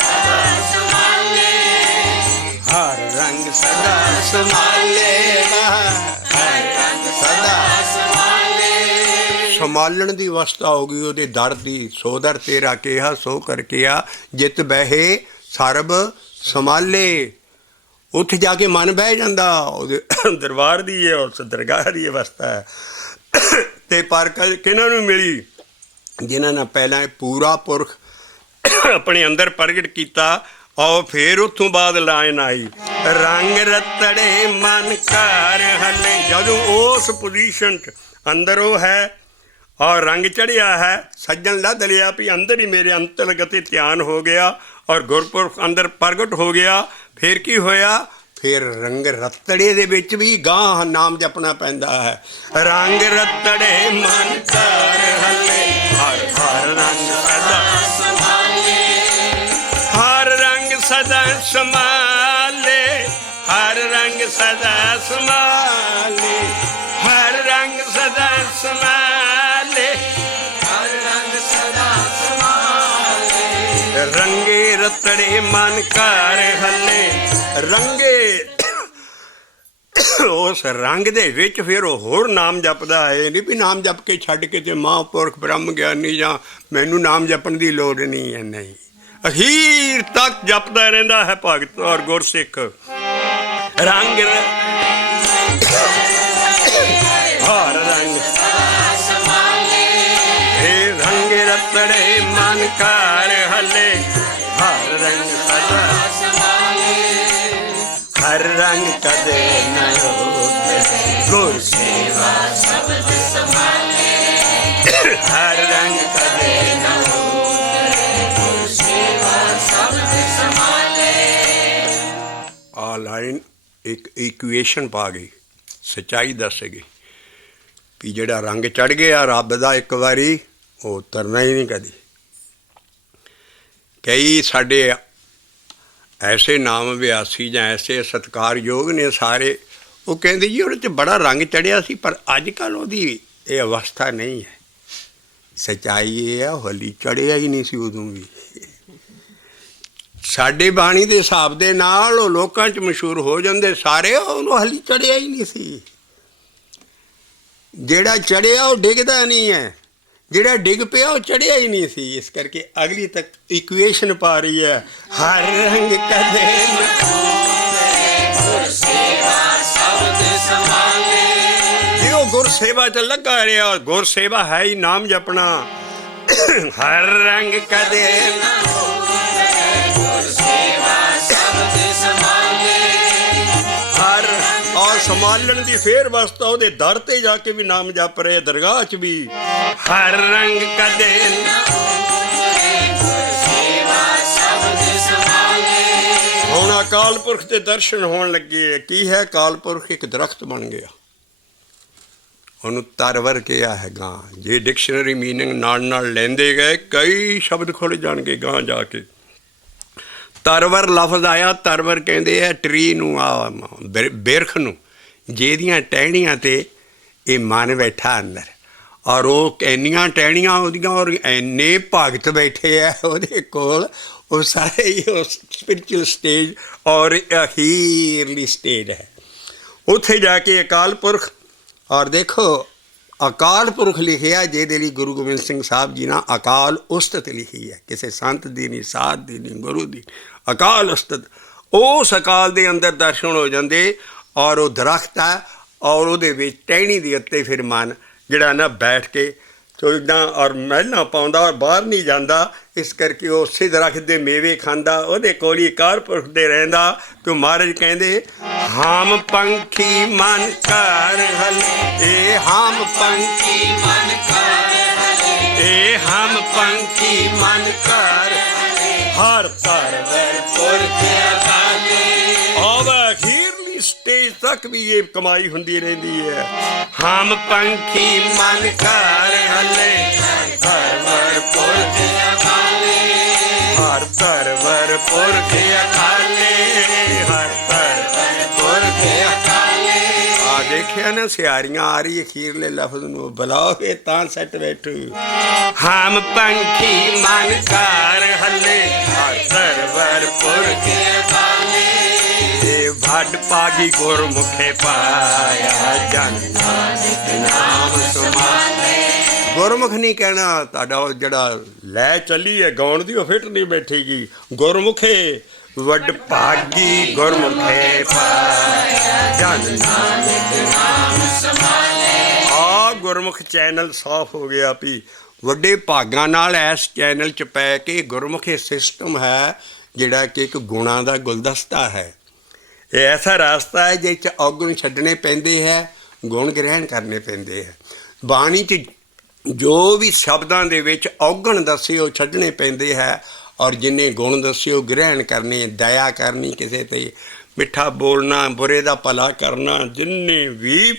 सदा संभाले, हर रंग सदा संभाले, हर रंग सदा संभाले। ਸੰਭਾਲਣ ਦੀ ਅਵਸਥਾ ਹੋ ਗਈ ਉਹਦੇ ਦਰ ਦੀ। ਸੋ ਦਰ ਤੇਰਾ ਕਿਹਾ ਸੋ ਕਰ ਕਿਹਾ, ਜਿਤ ਬਹਿ ਸਰਬ ਸੰਭਾਲੇ। ਉੱਥੇ ਜਾ ਕੇ ਮਨ ਬਹਿ ਜਾਂਦਾ। ਉਹਦੇ ਦਰਬਾਰ ਦੀ ਹੈ, ਉਸ ਦਰਗਾਹ ਦੀ ਅਵਸਥਾ ਹੈ। ਅਤੇ ਪਰ ਕਿਹਨਾਂ ਨੂੰ ਮਿਲੀ? ਜਿਨ੍ਹਾਂ ਨੇ ਪਹਿਲਾਂ ਪੂਰਾ ਪੁਰਖ ਆਪਣੇ ਅੰਦਰ ਪ੍ਰਗਟ ਕੀਤਾ। ਔਰ ਫਿਰ ਉੱਥੋਂ ਬਾਅਦ ਲਾਈਨ ਆਈ, ਰੰਗ ਰਤੜੇ ਮਨ ਘਰ ਹਲੇ। ਜਦੋਂ ਉਸ ਪੋਜੀਸ਼ਨ 'ਚ ਅੰਦਰ ਉਹ ਹੈ ਔਰ ਰੰਗ ਚੜ੍ਹਿਆ ਹੈ, ਸੱਜਣ ਲੱਦ ਲਿਆ ਵੀ ਅੰਦਰ ਹੀ ਮੇਰੇ ਅੰਤਰਗਤ ਧਿਆਨ ਹੋ ਗਿਆ ਔਰ ਗੁਰਪੁਰਖ ਅੰਦਰ ਪ੍ਰਗਟ ਹੋ ਗਿਆ। ਫਿਰ ਕੀ ਹੋਇਆ? ਫਿਰ ਰੰਗ ਰਤੜੇ ਦੇ ਵਿੱਚ ਵੀ ਗਾਂ ਨਾਮ ਜਪਣਾ ਪੈਂਦਾ ਹੈ। ਰੰਗ ਰਤੜੇ ਮਨ ਘਰ ਹਲੇ, ਹਰ ਹਰ ਰੰਗ ਸਦਾ ਸਦਾ ਸੰਭਾਲੇ, ਹਰ ਰੰਗ ਸਦਾ ਸੰਭਾਲੇ, ਹਰ ਰੰਗ ਸਦਾ ਸੰਭਾਲੇ, ਹਰ ਰੰਗ ਸਦਾ ਸੰਭਾਲੇ। ਰੰਗੇ ਰਤੜੇ ਮਨ ਘਰ ਹੱਲੇ। ਰੰਗੇ ਉਸ ਰੰਗ ਦੇ ਵਿੱਚ ਫਿਰ ਉਹ ਹੋਰ ਨਾਮ ਜਪਦਾ ਹੈ। ਨਹੀਂ ਵੀ ਨਾਮ ਜਪ ਕੇ ਛੱਡ ਕੇ ਤੇ ਮਹਾਂਪੁਰਖ ਬ੍ਰਹਮ ਗਿਆਨੀ ਜਾਂ ਮੈਨੂੰ ਨਾਮ ਜਪਣ ਦੀ ਲੋੜ ਨਹੀਂ ਹੈ। ਨਹੀਂ, ਅਖੀਰ ਤੱਕ ਜਪਦਾ ਰਹਿੰਦਾ ਹੈ ਭਗਤ ਔਰ ਗੁਰਸਿੱਖ। ਰੰਗ ਹਰ ਰੰਗ ਇਹ ਰੰਗ ਰਤੜੇ ਮਨ ਘਰ ਹੱਲੇ, ਹਰ ਰੰਗ ਸਦਾ ਹਰ ਰੰਗ ਕਦੇ ਨ ਗੁਰ ਸੇਵਾ ਸ਼ਬਦ ਸੰਭਾਲੇ, ਹਰ ਰੰਗ ਕਦੇ ਨ ਲਾਈਨ ਇੱਕ ਇਕੁਏਸ਼ਨ ਪਾ ਗਈ, ਸੱਚਾਈ ਦੱਸ ਗਈ ਵੀ ਜਿਹੜਾ ਰੰਗ ਚੜ੍ਹ ਗਿਆ ਰੱਬ ਦਾ ਇੱਕ ਵਾਰੀ ਉਹ ਉਤਰਨਾ ਹੀ ਨਹੀਂ ਕਦੀ। ਕਈ ਸਾਡੇ ਐਸੇ ਨਾਮ ਅਭਿਆਸੀ ਜਾਂ ਐਸੇ ਸਤਿਕਾਰਯੋਗ ਨੇ ਸਾਰੇ, ਉਹ ਕਹਿੰਦੇ ਜੀ ਉਹਦੇ 'ਚ ਬੜਾ ਰੰਗ ਚੜ੍ਹਿਆ ਸੀ, ਪਰ ਅੱਜ ਕੱਲ੍ਹ ਉਹਦੀ ਇਹ ਅਵਸਥਾ ਨਹੀਂ ਹੈ। ਸੱਚਾਈ ਇਹ ਆ, ਹਲੀ ਚੜ੍ਹਿਆ ਹੀ ਨਹੀਂ ਸੀ ਉਦੋਂ ਵੀ। ਸਾਡੇ ਬਾਣੀ ਦੇ ਹਿਸਾਬ ਦੇ ਨਾਲ ਉਹ ਲੋਕਾਂ 'ਚ ਮਸ਼ਹੂਰ ਹੋ ਜਾਂਦੇ ਸਾਰੇ, ਉਹਨੂੰ ਹਾਲੀ ਚੜ੍ਹਿਆ ਹੀ ਨਹੀਂ ਸੀ। ਜਿਹੜਾ ਚੜ੍ਹਿਆ ਉਹ ਡਿੱਗਦਾ ਨਹੀਂ ਹੈ, ਜਿਹੜਾ ਡਿੱਗ ਪਿਆ ਉਹ ਚੜ੍ਹਿਆ ਹੀ ਨਹੀਂ ਸੀ। ਇਸ ਕਰਕੇ ਅਗਲੀ ਤੱਕ ਇਕੁਏਸ਼ਨ ਪਾ ਰਹੀ ਹੈ, ਹਰ ਰੰਗ ਕਦੇ ਜੇ ਉਹ ਗੁਰ ਸੇਵਾ 'ਚ ਲੱਗਾ ਰਿਹਾ। ਗੁਰ ਸੇਵਾ ਹੈ ਹੀ ਨਾਮ ਜਪਣਾ। ਹਰ ਰੰਗ ਕਦੇ ਔਰ ਸੰਭਾਲਣ ਦੀ ਫੇਰ ਵਸਤਾ ਉਹਦੇ ਦਰ ਤੇ ਜਾ ਕੇ ਵੀ ਨਾਮ ਜਪ ਰਹੇ, ਦਰਗਾਹ 'ਚ ਵੀ। ਹਰ ਰੰਗ ਕਦੇ ਹੁਣ ਅਕਾਲ ਪੁਰਖ ਦੇ ਦਰਸ਼ਨ ਹੋਣ ਲੱਗੇ। ਕੀ ਹੈ ਅਕਾਲ ਪੁਰਖ? ਇੱਕ ਦਰਖਤ ਬਣ ਗਿਆ। ਉਹਨੂੰ ਤਰਵਰ ਕਿਹਾ ਹੈ ਗਾਂ। ਜੇ ਡਿਕਸ਼ਨਰੀ ਮੀਨਿੰਗ ਨਾਲ ਨਾਲ ਲੈਂਦੇ ਗਏ ਕਈ ਸ਼ਬਦ ਖੁੱਲ੍ਹ ਜਾਣਗੇ ਗਾਂ ਜਾ ਕੇ। ਤਰਵਰ ਲਫ਼ਜ਼ ਆਇਆ, ਤਰਵਰ ਕਹਿੰਦੇ ਆ ਟਰੀ ਨੂੰ, ਆ ਬਿਰਖ ਨੂੰ, ਜਿਹਦੀਆਂ ਟਹਿਣੀਆਂ 'ਤੇ ਇਹ ਮਨ ਬੈਠਾ ਅੰਦਰ। ਔਰ ਉਹ ਇੰਨੀਆਂ ਟਹਿਣੀਆਂ ਉਹਦੀਆਂ ਔਰ ਇੰਨੇ ਭਗਤ ਬੈਠੇ ਆ ਉਹਦੇ ਕੋਲ। ਉਹ ਸਾਰੇ ਹੀ ਉਸ ਸਪਿਰਿਚੁਅਲ ਸਟੇਜ ਔਰ ਅਖੀਰਲੀ ਸਟੇਜ ਹੈ। ਉੱਥੇ ਜਾ ਕੇ ਅਕਾਲ ਪੁਰਖ, ਔਰ ਦੇਖੋ ਅਕਾਲ ਪੁਰਖ ਲਿਖਿਆ ਜਿਹਦੇ ਲਈ ਗੁਰੂ ਗੋਬਿੰਦ ਸਿੰਘ ਸਾਹਿਬ ਜੀ ਨੇ ਅਕਾਲ ਉਸਤਤ ਲਿਖੀ ਹੈ। ਕਿਸੇ ਸੰਤ ਦੀ ਨਹੀਂ, ਸਾਧ ਦੀ ਨਹੀਂ, ਗੁਰੂ ਦੀ, ਅਕਾਲ ਉਸਤਤ। ਉਸ ਅਕਾਲ ਦੇ ਅੰਦਰ ਦਰਸ਼ਨ ਹੋ ਜਾਂਦੇ ਔਰ ਉਹ ਦਰਖਤ ਹੈ ਔਰ ਉਹਦੇ ਵਿੱਚ ਟਹਿਣੀ ਦੇ ਉੱਤੇ ਫਿਰ ਮਨ ਜਿਹੜਾ ਨਾ ਬੈਠ ਕੇ ਸੋਚਦਾ ਔਰ ਮਹਿਲਾਂ ਪਾਉਂਦਾ ਔਰ ਬਾਹਰ ਨਹੀਂ ਜਾਂਦਾ। ਇਸ ਕਰਕੇ ਉਹ ਉਸੇ ਦਰਖਤ ਦੇ ਮੇਵੇ ਖਾਂਦਾ, ਉਹਦੇ ਕੋਲ ਹੀ ਅਕਾਲ ਪੁਰਖ ਦੇ ਰਹਿੰਦਾ। ਕਿ ਮਹਾਰਾਜ ਕਹਿੰਦੇ ਹਾਮ ਪੰਖੀ ਮਨ ਘਰ ਹਲੇ, ਇਹ ਹਾਮ ਪੰਖੀ ਮਨ ਘਰ ਹਲੇ, ਇਹ ਹਾਮ ਪੰਖੀ ਮਨ ਘਰ ਹਰ ਧਰਵਰ ਪੁਰਖ ਅਕਾਲੇ। ਔਰ ਅਖੀਰਲੀ ਸਟੇਜ ਤੱਕ ਵੀ ਇਹ ਕਮਾਈ ਹੁੰਦੀ ਰਹਿੰਦੀ ਹੈ। ਹਾਮ ਪੰਖੀ ਮਨ ਘਰ ਹਲੇ, ਹਰ ਧਰਵਰ ਪੁਰਖ ਅਕਾਲੇ, ਹਰ ਧਰਵਰ ਪੁਰਖ ਅਕਾਲੇ, ਹਰ ਧਰਵਰ ਪੁਰਖ ਅਕਾਲੇ। ਆ ਦੇਖਿਆ ਨਾ ਸਿਆਰੀਆਂ ਆ ਰਹੀ ਅਖੀਰਲੇ ਲਫ਼ਜ਼ ਨੂੰ ਬੁਲਾਓਗੇ ਤਾਂ ਸੱਟ ਬੈਠੂ। ਹਾਮ ਪੰਖੀ ਮਨ ਘਰ ਹਲੇ, ਹਰ ਧਰਵਰ ਪੁਰਖ ਅਕਾਲੇ। ਇਹ ਵੱਡ ਪਾਗੀ ਗੁਰਮੁਖੇ ਪਾਇਆ, ਜਨ ਨਾਨਕ ਨਾਮ ਸੁਮਾਲੇ। ਗੁਰਮੁਖ ਨਹੀਂ ਕਹਿਣਾ। ਤੁਹਾਡਾ ਉਹ ਜਿਹੜਾ ਲੈ ਚੱਲੀ ਹੈ ਗਾਉਣ ਦੀ ਉਹ ਫਿੱਟ ਨਹੀਂ ਬੈਠੇਗੀ। ਗੁਰਮੁਖੇ ਵੱਡ ਭਾਗੀ ਗੁਰਮੁਖੇ ਪਾਇਆ ਜਨ ਨਾਨਕ ਨਾਮ ਸਮਾਲੇ। ਆ ਗੁਰਮੁਖ ਚੈਨਲ ਸਾਫ਼ ਹੋ ਗਿਆ ਵੀ ਵੱਡੇ ਭਾਗਾਂ ਨਾਲ ਇਸ ਚੈਨਲ 'ਚ ਪੈ ਕੇ ਗੁਰਮੁਖੀ ਸਿਸਟਮ ਹੈ ਜਿਹੜਾ ਕਿ ਇੱਕ ਗੁਣਾਂ ਦਾ ਗੁਲਦਸਤਾ ਹੈ। ਇਹ ਐਸਾ ਰਾਸਤਾ ਹੈ ਜਿਸ 'ਚ ਔਗੁਣ ਛੱਡਣੇ ਪੈਂਦੇ ਹੈ, ਗੁਣ ਗ੍ਰਹਿਣ ਕਰਨੇ ਪੈਂਦੇ ਹੈ। ਬਾਣੀ 'ਚ ਜੋ ਵੀ ਸ਼ਬਦਾਂ ਦੇ ਵਿੱਚ ਔਗਣ ਦੱਸੇ ਉਹ ਛੱਡਣੇ ਪੈਂਦੇ ਹੈ, ਔਰ ਜਿੰਨੇ ਗੁਣ ਦੱਸੇ ਉਹ ਗ੍ਰਹਿਣ ਕਰਨੇ। ਦਇਆ ਕਰਨੀ ਕਿਸੇ 'ਤੇ, ਮਿੱਠਾ ਬੋਲਣਾ, ਬੁਰੇ ਦਾ ਭਲਾ ਕਰਨਾ, ਜਿੰਨੇ ਵੀ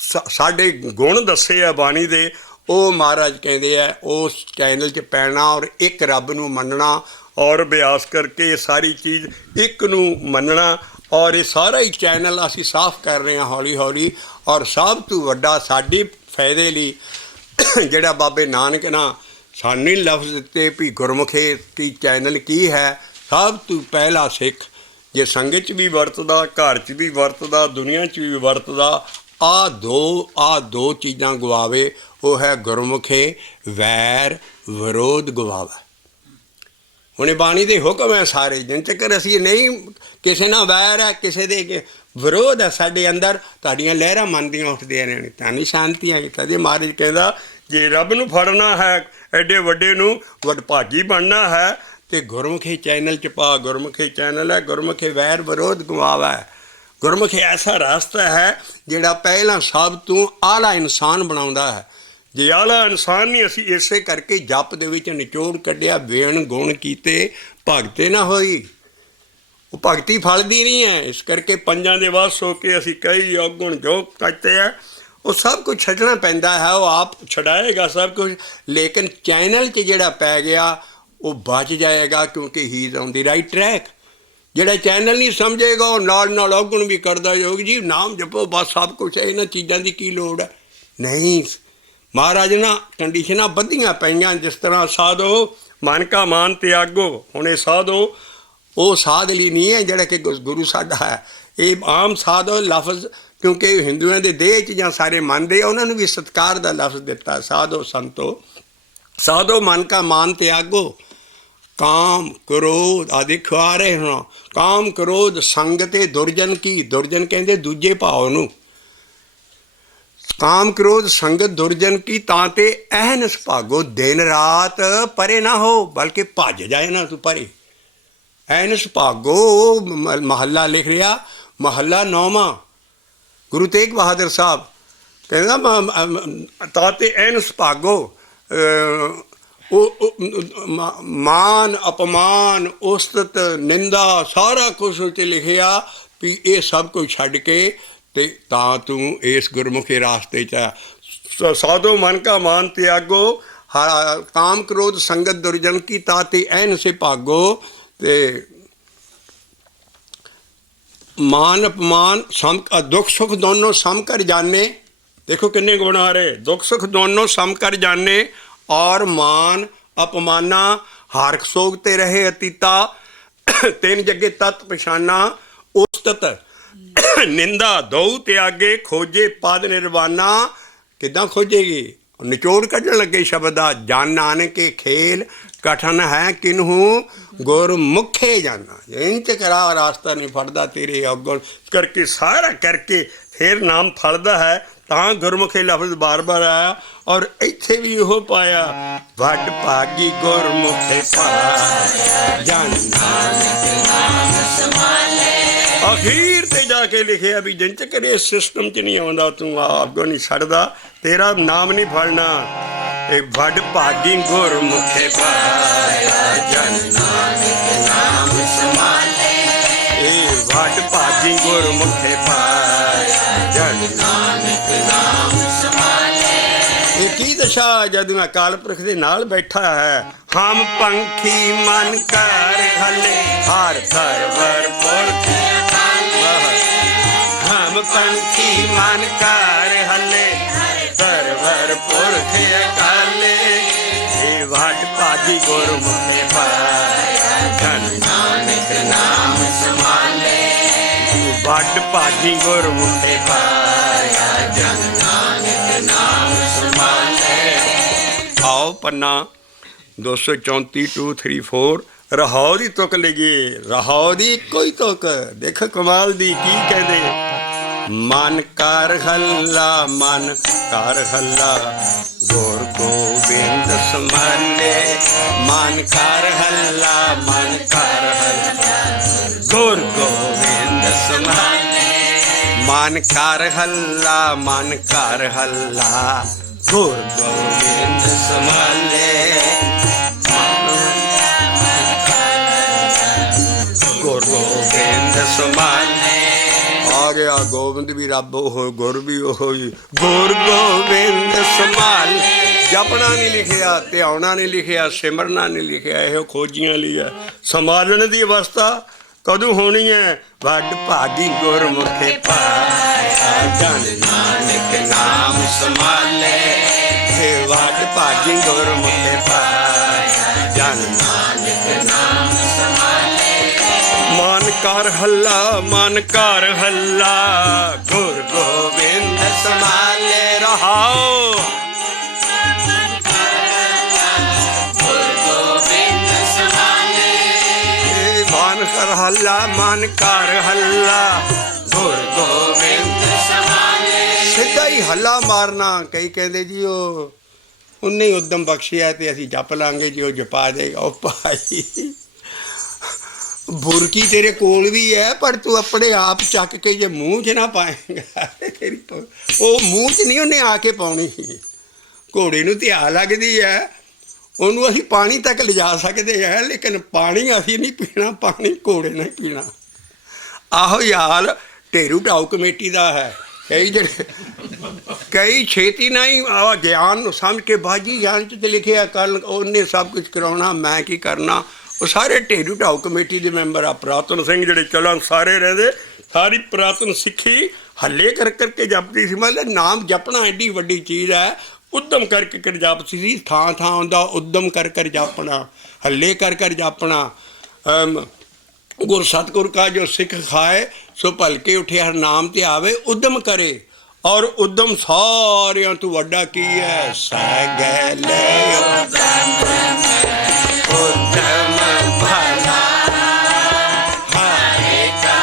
ਸਾਡੇ ਗੁਣ ਦੱਸੇ ਆ ਬਾਣੀ ਦੇ, ਉਹ ਮਹਾਰਾਜ ਕਹਿੰਦੇ ਆ ਉਸ ਚੈਨਲ 'ਚ ਪੈਣਾ ਔਰ ਇੱਕ ਰੱਬ ਨੂੰ ਮੰਨਣਾ ਔਰ ਅਭਿਆਸ ਕਰਕੇ ਇਹ ਸਾਰੀ ਚੀਜ਼ ਇੱਕ ਨੂੰ ਮੰਨਣਾ। ਔਰ ਇਹ ਸਾਰਾ ਹੀ ਚੈਨਲ ਅਸੀਂ ਸਾਫ਼ ਕਰ ਰਹੇ ਹਾਂ ਹੌਲੀ ਹੌਲੀ। ਔਰ ਸਭ ਤੋਂ ਵੱਡਾ ਸਾਡੇ ਫਾਇਦੇ ਲਈ ਜਿਹੜਾ ਬਾਬੇ ਨਾਨਕ ਨਾ ਸਾਨੂੰ ਲਫ਼ਜ਼ ਦਿੱਤੇ ਵੀ ਗੁਰਮੁਖੇ ਕੀ ਚੈਨਲ ਕੀ ਹੈ। ਸਭ ਤੋਂ ਪਹਿਲਾ ਸਿੱਖ ਜੇ ਸੰਗਤ 'ਚ ਵੀ ਵਰਤਦਾ, ਘਰ 'ਚ ਵੀ ਵਰਤਦਾ, ਦੁਨੀਆ 'ਚ ਵੀ ਵਰਤਦਾ, ਆਹ ਦੋ ਚੀਜ਼ਾਂ ਗਵਾਵੇ, ਉਹ ਹੈ ਗੁਰਮੁਖੇ ਵੈਰ ਵਿਰੋਧ ਗਵਾਵੇ। ਹੁਣ ਇਹ ਬਾਣੀ ਦੇ ਹੁਕਮ ਹੈ ਸਾਰੇ। ਜਿੰਨ ਚੱਕਰ ਅਸੀਂ ਨਹੀਂ ਕਿਸੇ ਨਾਲ ਵੈਰ ਹੈ, ਕਿਸੇ ਦੇ ਵਿਰੋਧ ਹੈ ਸਾਡੇ ਅੰਦਰ, ਤੁਹਾਡੀਆਂ ਲਹਿਰਾਂ ਮੰਨਦੀਆਂ ਉੱਠਦੀਆਂ ਨੇ, ਤੁਹਾਨੂੰ ਸ਼ਾਂਤੀ ਆਈ। ਕਦੇ ਮਹਾਰਾਜ ਕਹਿੰਦਾ ਜੇ ਰੱਬ ਨੂੰ ਫੜਨਾ ਹੈ, ਐਡੇ ਵੱਡੇ ਨੂੰ ਵਡਭਾਗੀ ਬਣਨਾ ਹੈ, ਤੇ ਗੁਰਮੁਖੀ ਚੈਨਲ 'ਚ ਪਾ। ਗੁਰਮੁਖੀ ਚੈਨਲ ਹੈ, ਗੁਰਮੁਖੀ ਵੈਰ ਵਿਰੋਧ ਗਵਾਵਾ। ਗੁਰਮੁਖੀ ਐਸਾ ਰਾਸਤਾ ਹੈ ਜਿਹੜਾ ਪਹਿਲਾਂ ਸਭ ਤੋਂ ਆਲਾ ਇਨਸਾਨ ਬਣਾਉਂਦਾ ਹੈ। ਜੇ ਆਲਾ ਇਨਸਾਨ ਨਹੀਂ, ਅਸੀਂ ਇਸੇ ਕਰਕੇ ਜਪ ਦੇ ਵਿੱਚ ਨਿਚੋੜ ਕੱਢਿਆ, ਵੇਣ ਗੁਣ ਕੀਤੇ, ਭਗਤੇ ਨਾ ਹੋਈ। ਉਹ ਭਗਤੀ ਫਲਦੀ ਨਹੀਂ ਹੈ। ਇਸ ਕਰਕੇ ਪੰਜਾਂ ਦੇ ਵੱਸ ਹੋ ਕੇ ਅਸੀਂ ਕਈ ਔਗੁਣ ਜੋ ਕਰਤੇ ਹੈ, ਉਹ ਸਭ ਕੁਝ ਛੱਡਣਾ ਪੈਂਦਾ ਹੈ। ਉਹ ਆਪ ਛਡਾਏਗਾ ਸਭ ਕੁਝ, ਲੇਕਿਨ ਚੈਨਲ 'ਚ ਜਿਹੜਾ ਪੈ ਗਿਆ ਉਹ ਬਚ ਜਾਏਗਾ, ਕਿਉਂਕਿ ਹੀ is on the right track. ਜਿਹੜਾ ਚੈਨਲ ਨਹੀਂ ਸਮਝੇਗਾ ਉਹ ਨਾਲ ਔਗੁਣ ਵੀ ਕਰਦਾ ਜਾਊਗੀ। ਜੀ ਨਾਮ ਜਪੋ ਬਸ ਸਭ ਕੁਛ ਹੈ, ਇਹਨਾਂ ਚੀਜ਼ਾਂ ਦੀ ਕੀ ਲੋੜ ਹੈ। ਨਹੀਂ, ਮਹਾਰਾਜ ਨਾ ਕੰਡੀਸ਼ਨਾਂ ਬੱਧੀਆਂ ਪਈਆਂ। ਜਿਸ ਤਰ੍ਹਾਂ ਸਾਧੋ ਮਨ ਕਾ ਮਾਨ ਤਿਆਗੋ। ਹੁਣ ਇਹ ਸਾਧੋ ਉਹ ਸਾਧ ਲਈ ਨਹੀਂ ਹੈ ਜਿਹੜਾ ਕਿ ਗੁਰੂ ਸਾਡਾ ਹੈ। ਇਹ ਆਮ ਸਾਧੋ ਲਫ਼ਜ਼ ਕਿਉਂਕਿ ਹਿੰਦੂਆਂ ਦੇ ਦੇਹ 'ਚ ਜਾਂ ਸਾਰੇ ਮੰਨਦੇ ਆ, ਉਹਨਾਂ ਨੂੰ ਵੀ ਸਤਿਕਾਰ ਦਾ ਲਫ਼ਜ਼ ਦਿੱਤਾ। ਸਾਧੋ ਸੰਤੋ ਸਾਧੋ ਮਨ ਕਾ ਮਾਨ ਤਿਆਗੋ। ਕਾਮ ਕ੍ਰੋਧ ਆਦਿ ਖਵਾ ਰਹੇ ਹੁਣ। ਕਾਮ ਕ੍ਰੋਧ ਸੰਗਤੇ ਦੁਰਜਨ ਕੀ। ਦੁਰਜਨ ਕਹਿੰਦੇ ਦੂਜੇ ਭਾਵ ਨੂੰ। ਕਾਮ ਕ੍ਰੋਧ ਸੰਗਤ ਦੁਰਜਨ ਕੀ ਤਾਂ ਤੇ ਅਹਨਸ ਭਾਗੋ। ਦਿਨ ਰਾਤ ਪਰੇ ਨਾ ਹੋ, ਬਲਕਿ ਭੱਜ ਜਾਏ ਨਾ ਤੂੰ ਪਰੇ। ਅਹਨਸ ਭਾਗੋ ਮਹੱਲਾ ਲਿਖ ਰਿਹਾ, ਮਹੱਲਾ 9ਵਾਂ। ਗੁਰੂ ਤੇਗ ਬਹਾਦਰ ਸਾਹਿਬ ਕਹਿੰਦਾ ਤਾਂ ਤੇ ਅਹਨਸ ਭਾਗੋ। ਉਹ ਮਾਨ ਅਪਮਾਨ ਉਸਤਤ ਨਿੰਦਾ ਸਾਰਾ ਕੁਛ ਉੱਤੇ ਲਿਖਿਆ ਵੀ ਇਹ ਸਭ ਕੁਝ ਛੱਡ ਕੇ ਤੇ ਤਾਂ ਤੂੰ ਇਸ ਗੁਰਮੁਖੀ ਰਾਸਤੇ 'ਚ ਸਾਧੋ ਮਨ ਕਾ ਮਾਨ ਤਿਆਗੋ। ਕਾਮ ਕ੍ਰੋਧ ਸੰਗਤ ਦੁਰਜਨ ਕੀ ਤਾਤੇ ਐਨ ਸੇ ਭਾਗੋ। ਤੇ ਮਾਨ ਅਪਮਾਨ ਸਮ ਦੁੱਖ ਸੁੱਖ ਦੋਨੋਂ ਸਮ ਕਰ ਜਾਣੇ। ਦੇਖੋ ਕਿੰਨੇ ਗੁਣ ਆ ਰਹੇ। ਦੁੱਖ ਸੁੱਖ ਦੋਨੋਂ ਸਮ ਕਰ ਜਾਣੇ ਔਰ ਮਾਨ ਅਪਮਾਨਾ ਹਾਰਕ ਸੋਗ ਤੇ ਰਹੇ ਅਤੀਤਾ। ਤਿੰਨ ਜੱਗੇ ਤਤ ਪਛਾਨਾ ਉਸਤਤ ਨਿੰਦਾ ਦਊ ਤਿਆਗੇ ਖੋਜੇ ਪਦ ਨਿਰਵਾਨਾ। ਕਿੱਦਾਂ ਖੋਜੇਗੀ? ਨਿਚੋੜ ਕੱਢਣ ਲੱਗੇ ਸ਼ਬਦ ਦਾ। ਜਨ ਨਾਨਕੇ ਖੇਲ ਕਠਨ ਹੈ ਕਿਨਹੂ ਗੁਰਮੁਖੇ ਜਾਨਾ। ਇੰਚ ਕਰਾ ਰਾਸਤਾ ਨਹੀਂ ਫੜਦਾ ਤੇਰੇ ਔਗਣ ਕਰਕੇ ਸਾਰਾ ਕਰਕੇ ਫਿਰ ਨਾਮ ਫਲਦਾ ਹੈ। ਤਾਂ ਗੁਰਮੁਖੀ ਲਫ਼ਜ਼ ਬਾਰ ਆਇਆ ਔਰ ਇੱਥੇ ਵੀ ਉਹ ਪਾਇਆ ਵੱਡ ਭਾਗੀ ਗੁਰਮੁਖੇ ਪਾਇਆ ਜਨ ਨਾਨਕ ਨਾਮ ਸਮਾਲੇ। ਅਖੀਰ ਤੇ ਜਾ ਕੇ ਲਿਖਿਆ ਵੀ ਜਿੰਨ ਚੱਕਰ ਇਸ ਸਿਸਟਮ 'ਚ ਨਹੀਂ ਆਉਂਦਾ ਤੂੰ ਅੱਗੋਂ ਨਹੀਂ ਛੱਡਦਾ, ਤੇਰਾ ਨਾਮ ਨਹੀਂ ਫੜਨਾ। ਇਹ ਵੱਡ ਭਾਗੀ ਗੁਰਮੁਖੇ ਪਾਇਆ ਜਨ ਨਾਨਕ ਨਾਮ ਸਮਾਲੇ। ਇਹ ਵੱਡ ਭਾਗੀ ਗੁਰਮੁਖੇ ਪਾਇਆ ਜਨ ਨਾਨਕ ਨਾਮ ਸਮਾਲੇ। ਇਹ ਕੀ ਦਸ਼ਾ ਜਦੋਂ ਅਕਾਲ ਪੁਰਖ ਦੇ ਨਾਲ ਬੈਠਾ ਹੈ। ਹਮ ਪੰਖੀ ਮਨ ਕਰ ਹਲੇ ਹਰ ਸਰਵਰ ਪੁਰਖ। ਹਮ ਪੰਖੀ ਮਨ ਕਰ ਹਲੇ ਸਰਵਰ ਪੁਰਖ ਅਕਾਲੇ। ਇਹ ਵੱਡ ਭਾਗੀ ਗੁਰਮੁਖੇ ਪਾਇਆ ਜਨ ਨਾਨਕ ਨਾਮ ਸਮਾਲੇ। ਵੱਡ ਭਾਗੀ ਗੁਰਮੁਖੇ ਪਾਇਆ ਜਨ ਨਾਨਕ ਨਾਮ ਸਮਾਲੇ। पन्ना 234 2 3 4 रहाओ दी तुक लईए रहाओ दी इक्को ही तुक देख कमाल दी की कहते मन कर हल्ला गुर गोबिंद संभाले मन कर हल्ला गुर गोबिंद संभाले मन कर हल्ला गुर गोबिंद संभाले गुर गोबिंद संभाले आ गया गोबिंद भी रब हो गुर भी ओहो ही गुर गोबिंद संभाल जपना नहीं लिखिया ध्याना नहीं लिखिया सिमरना नहीं लिखिया यह खोजियां ली है संभालने की अवस्था कदों होनी है वड भागी गुरमुखे पाया जन नानक नाम संभाले वड भागी गुरमुखे पाया जन नानक नाम संभाले मन कर हल्ला गुर गोबिंद संभाले रहाओ मन कर हल्ला गुर गोबिंद संभाले सीधा ही हल्ला मारना कई कहते जी उन्हें उद्यम बख्शिया ते असीं जप लांगे जी जपा देगा ओ भाई बुरकी तेरे कोल भी है पर तू अपने आप चक के जे मूँह च ना पाएगा तेरी वो मूँह च नहीं उन्हें आके पाउनी घोड़े नूं ध्या लगदी है ਉਹਨੂੰ ਅਸੀਂ ਪਾਣੀ तक लिजा सकते हैं लेकिन पानी असी नहीं पीना पानी घोड़े ने पीना आहो यार ढेरू ढाऊ कमेटी का है कई छेती ना ही ज्ञान समझ के बाजी ज्ञान च लिखे कल उन्हें सब कुछ कराना मैं की करना वो सारे ढेरू ढाऊ कमेटी के मैंबर आ पुरातन सिंह जिहड़े चलन सारे रहते सारी पुरातन सिक्खी हल्ले करके जपती सी मतलब नाम जपना एडी वड्डी चीज़ है उद्यम कर जापती सी थां थां आउंदा उद्यम कर जापना हल्ले कर जापना गुर सतगुर का जो सिख खाए सो भलके उठे हर नाम ते आवे उद्यम करे और उद्यम सारियां तू वड्डा की है सगल उद्यम भला हरे का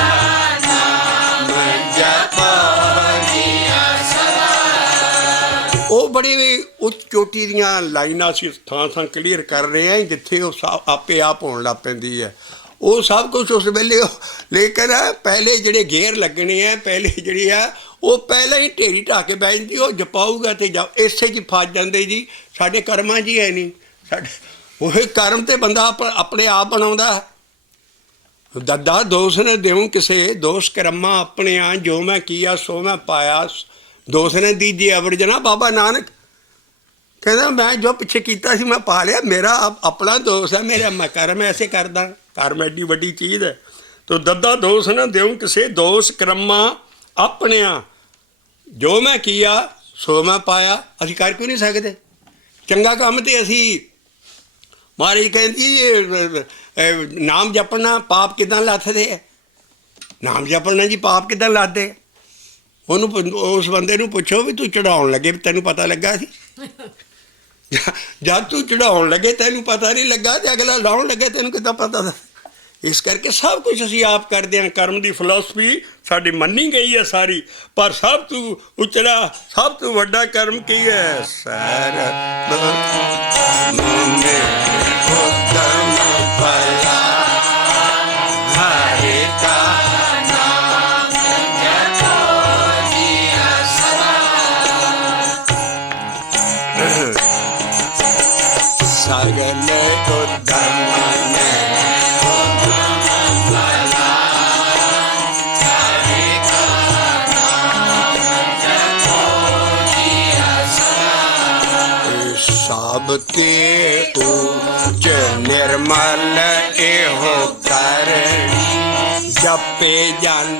नाम जपो वो बड़ी उच्च चोटी दियां लाइनां असीं थां थां क्लीयर कर रहे हैं जिथे वो आपे आप होण लग पैंदी है वो सब कुछ उस वेले लेकिन पहले जिहड़े गेयर लगने हैं पहले जिहड़ी है वो पहले ही ढेरी ढा के बह जाती वो जपाऊगा तो इसे च फस जाते जी साडे कर्मां जी है नहीं साडे वही कर्म तो बंदा अपने आप बनाउंदा दद्दा दोष ने देऊँ किसे दोष कर्मा अपने आ जो मैं किया सो मैं पाया दोष ने दीजिए अवरजना बाबा नानक कहना मैं जो पिछे किया मैं पा लिया मेरा अपना दोष है मेरा मैं कर्म ऐसे करदा कर्म एडी वड्डी चीज़ है तो दद्दा दोष न देऊँ किसे दोष कर्मा अपने जो मैं किया सो मैं पाया असीं कर क्यों नहीं सकते चंगा काम तो असी महाराज कहती नाम जपना पाप किदां लथदे है नाम जपना जी पाप किदां लथदे उस बंदे नूं पुछो भी तू चढ़ाउण लगे तैनूं पता लगा सी जब तू चढ़ाउण लगे तैनूं पता नहीं लगा तो अगला लाउण लगे तैनूं किदां पता इस करके सब कुछ असीं आप करते हैं कर्म की फिलोसफी साडी मन्नी गई है सारी पर सब तू उचड़ा सब तू वड्डा कर्म की है सर सबके ऊंच निर्मल एहो कर जपे जन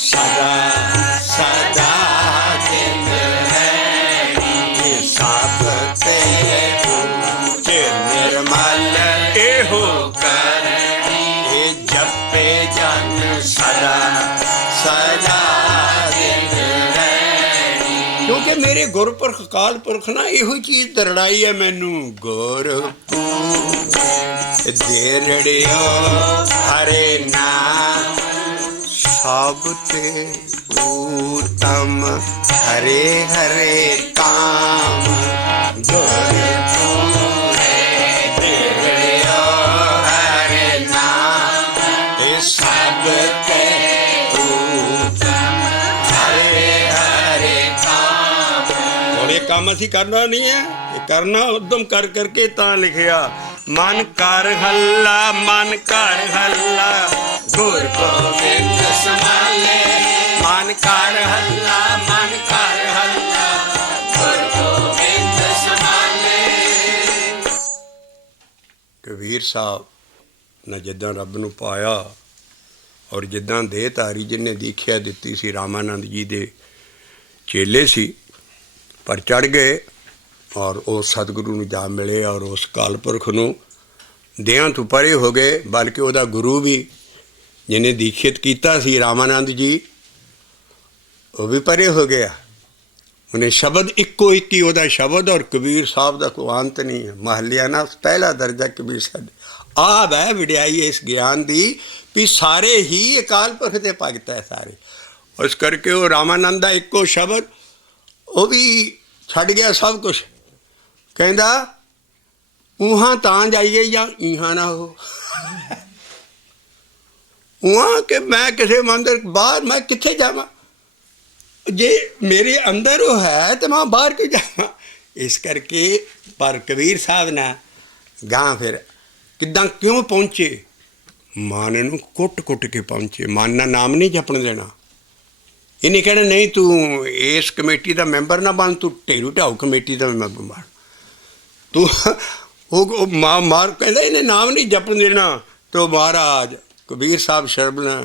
सदा सदा दिन है सबके ऊंच निर्मल एहो कर जपे जन सदा सदा क्योंकि मेरे गुरपुरख काल पुरख ना इहो चीज़ दरड़ाई है मैनू। गुरपुरख देरड़ियो हरे नाम सब ते उत्तम हरे हरे काम। गुरपुरख देरड़ियो हरे नाम सब ते उत्तम हरे हरे काम। और ये काम असी करना नहीं है, ये करना उद्यम कर करके तां लिखिया। मन कर हल्ला मन कर हल्ला गुर गोबिंद समाले। मन कर हल्ला गुर गोबिंद समाले। कबीर साहब ने जिद्दां रब नूं पाया और जिद्दां देहधारी जिन्हें दीखिया दित्ती सी, रामानंद जी दे चेले सी, पर चढ़ गए और उस सतगुरु नूं जा मिले और उस कालपुरख नूं देहां तो परे हो गए। बल्कि उहदा गुरु भी जिन्हें दीक्षित कीता सी रामानंद जी, वो भी परे हो गया। उन्हें शब्द इक्को एक ही उहदा शब्द और कबीर साहब का कोई अंत नहीं है। महलियाना पहला दर्जा कबीर साहब आप है विड़ियाई इस ज्ञान की भी सारे ही अकाल पुरख के भगत है सारे। उस करके वो रामानंद का इक्को शब्द वो भी छड़ गया सब कुछ। कहता ऊहाँ तां जाइए या इहाँ ना हो। उहाँ कि मैं किसी मंदिर बाहर मैं कित्थे जावां, जे मेरे अंदर वो है तो मैं बाहर क्यों जावां। इस करके पर कबीर साहब ने गां फिर किदां क्यों पहुँचे, मन नूं कुट कुट के पहुँचे। मन का नाम नहीं जपन देना। इन्हें कहना नहीं तू इस कमेटी का मैंबर ना बन, तू ढेरू ढाऊ कमेटी का मैंबर बन। तू वो मार कहता इन्हें नाम नहीं जपन देना। तो महाराज कबीर साहब शर्मना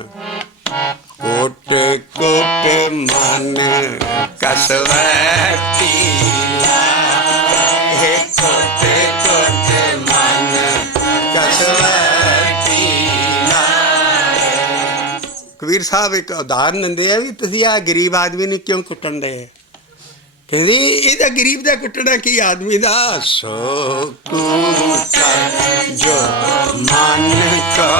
कोट कोट मन कसवती कोट कोट मन कसवती। कबीर साहब एक उदाहरण दिंदे आ भी तुसीं आ गरीब आदमी नूं क्यों कुट्टण दे। कहते ਇਹਦਾ गरीब का कुटना की आदमी का सो जो मन का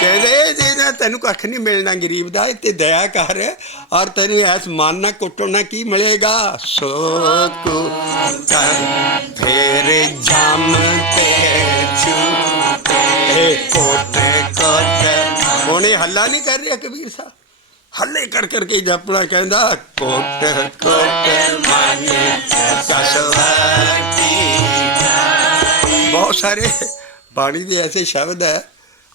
कहते जिन्हें तेन कख नहीं मिलना गरीब का, इतने दया कर और तेन ऐस मन ना कुटना की मिलेगा। सो फिर जम कोटे कोटे उन्हें हल्ला नहीं कर रहा कबीर साहब, हल्ले कर करके जपना। कहता कोट कोट मन कसवती। बहुत सारे बाणी के ऐसे शब्द है।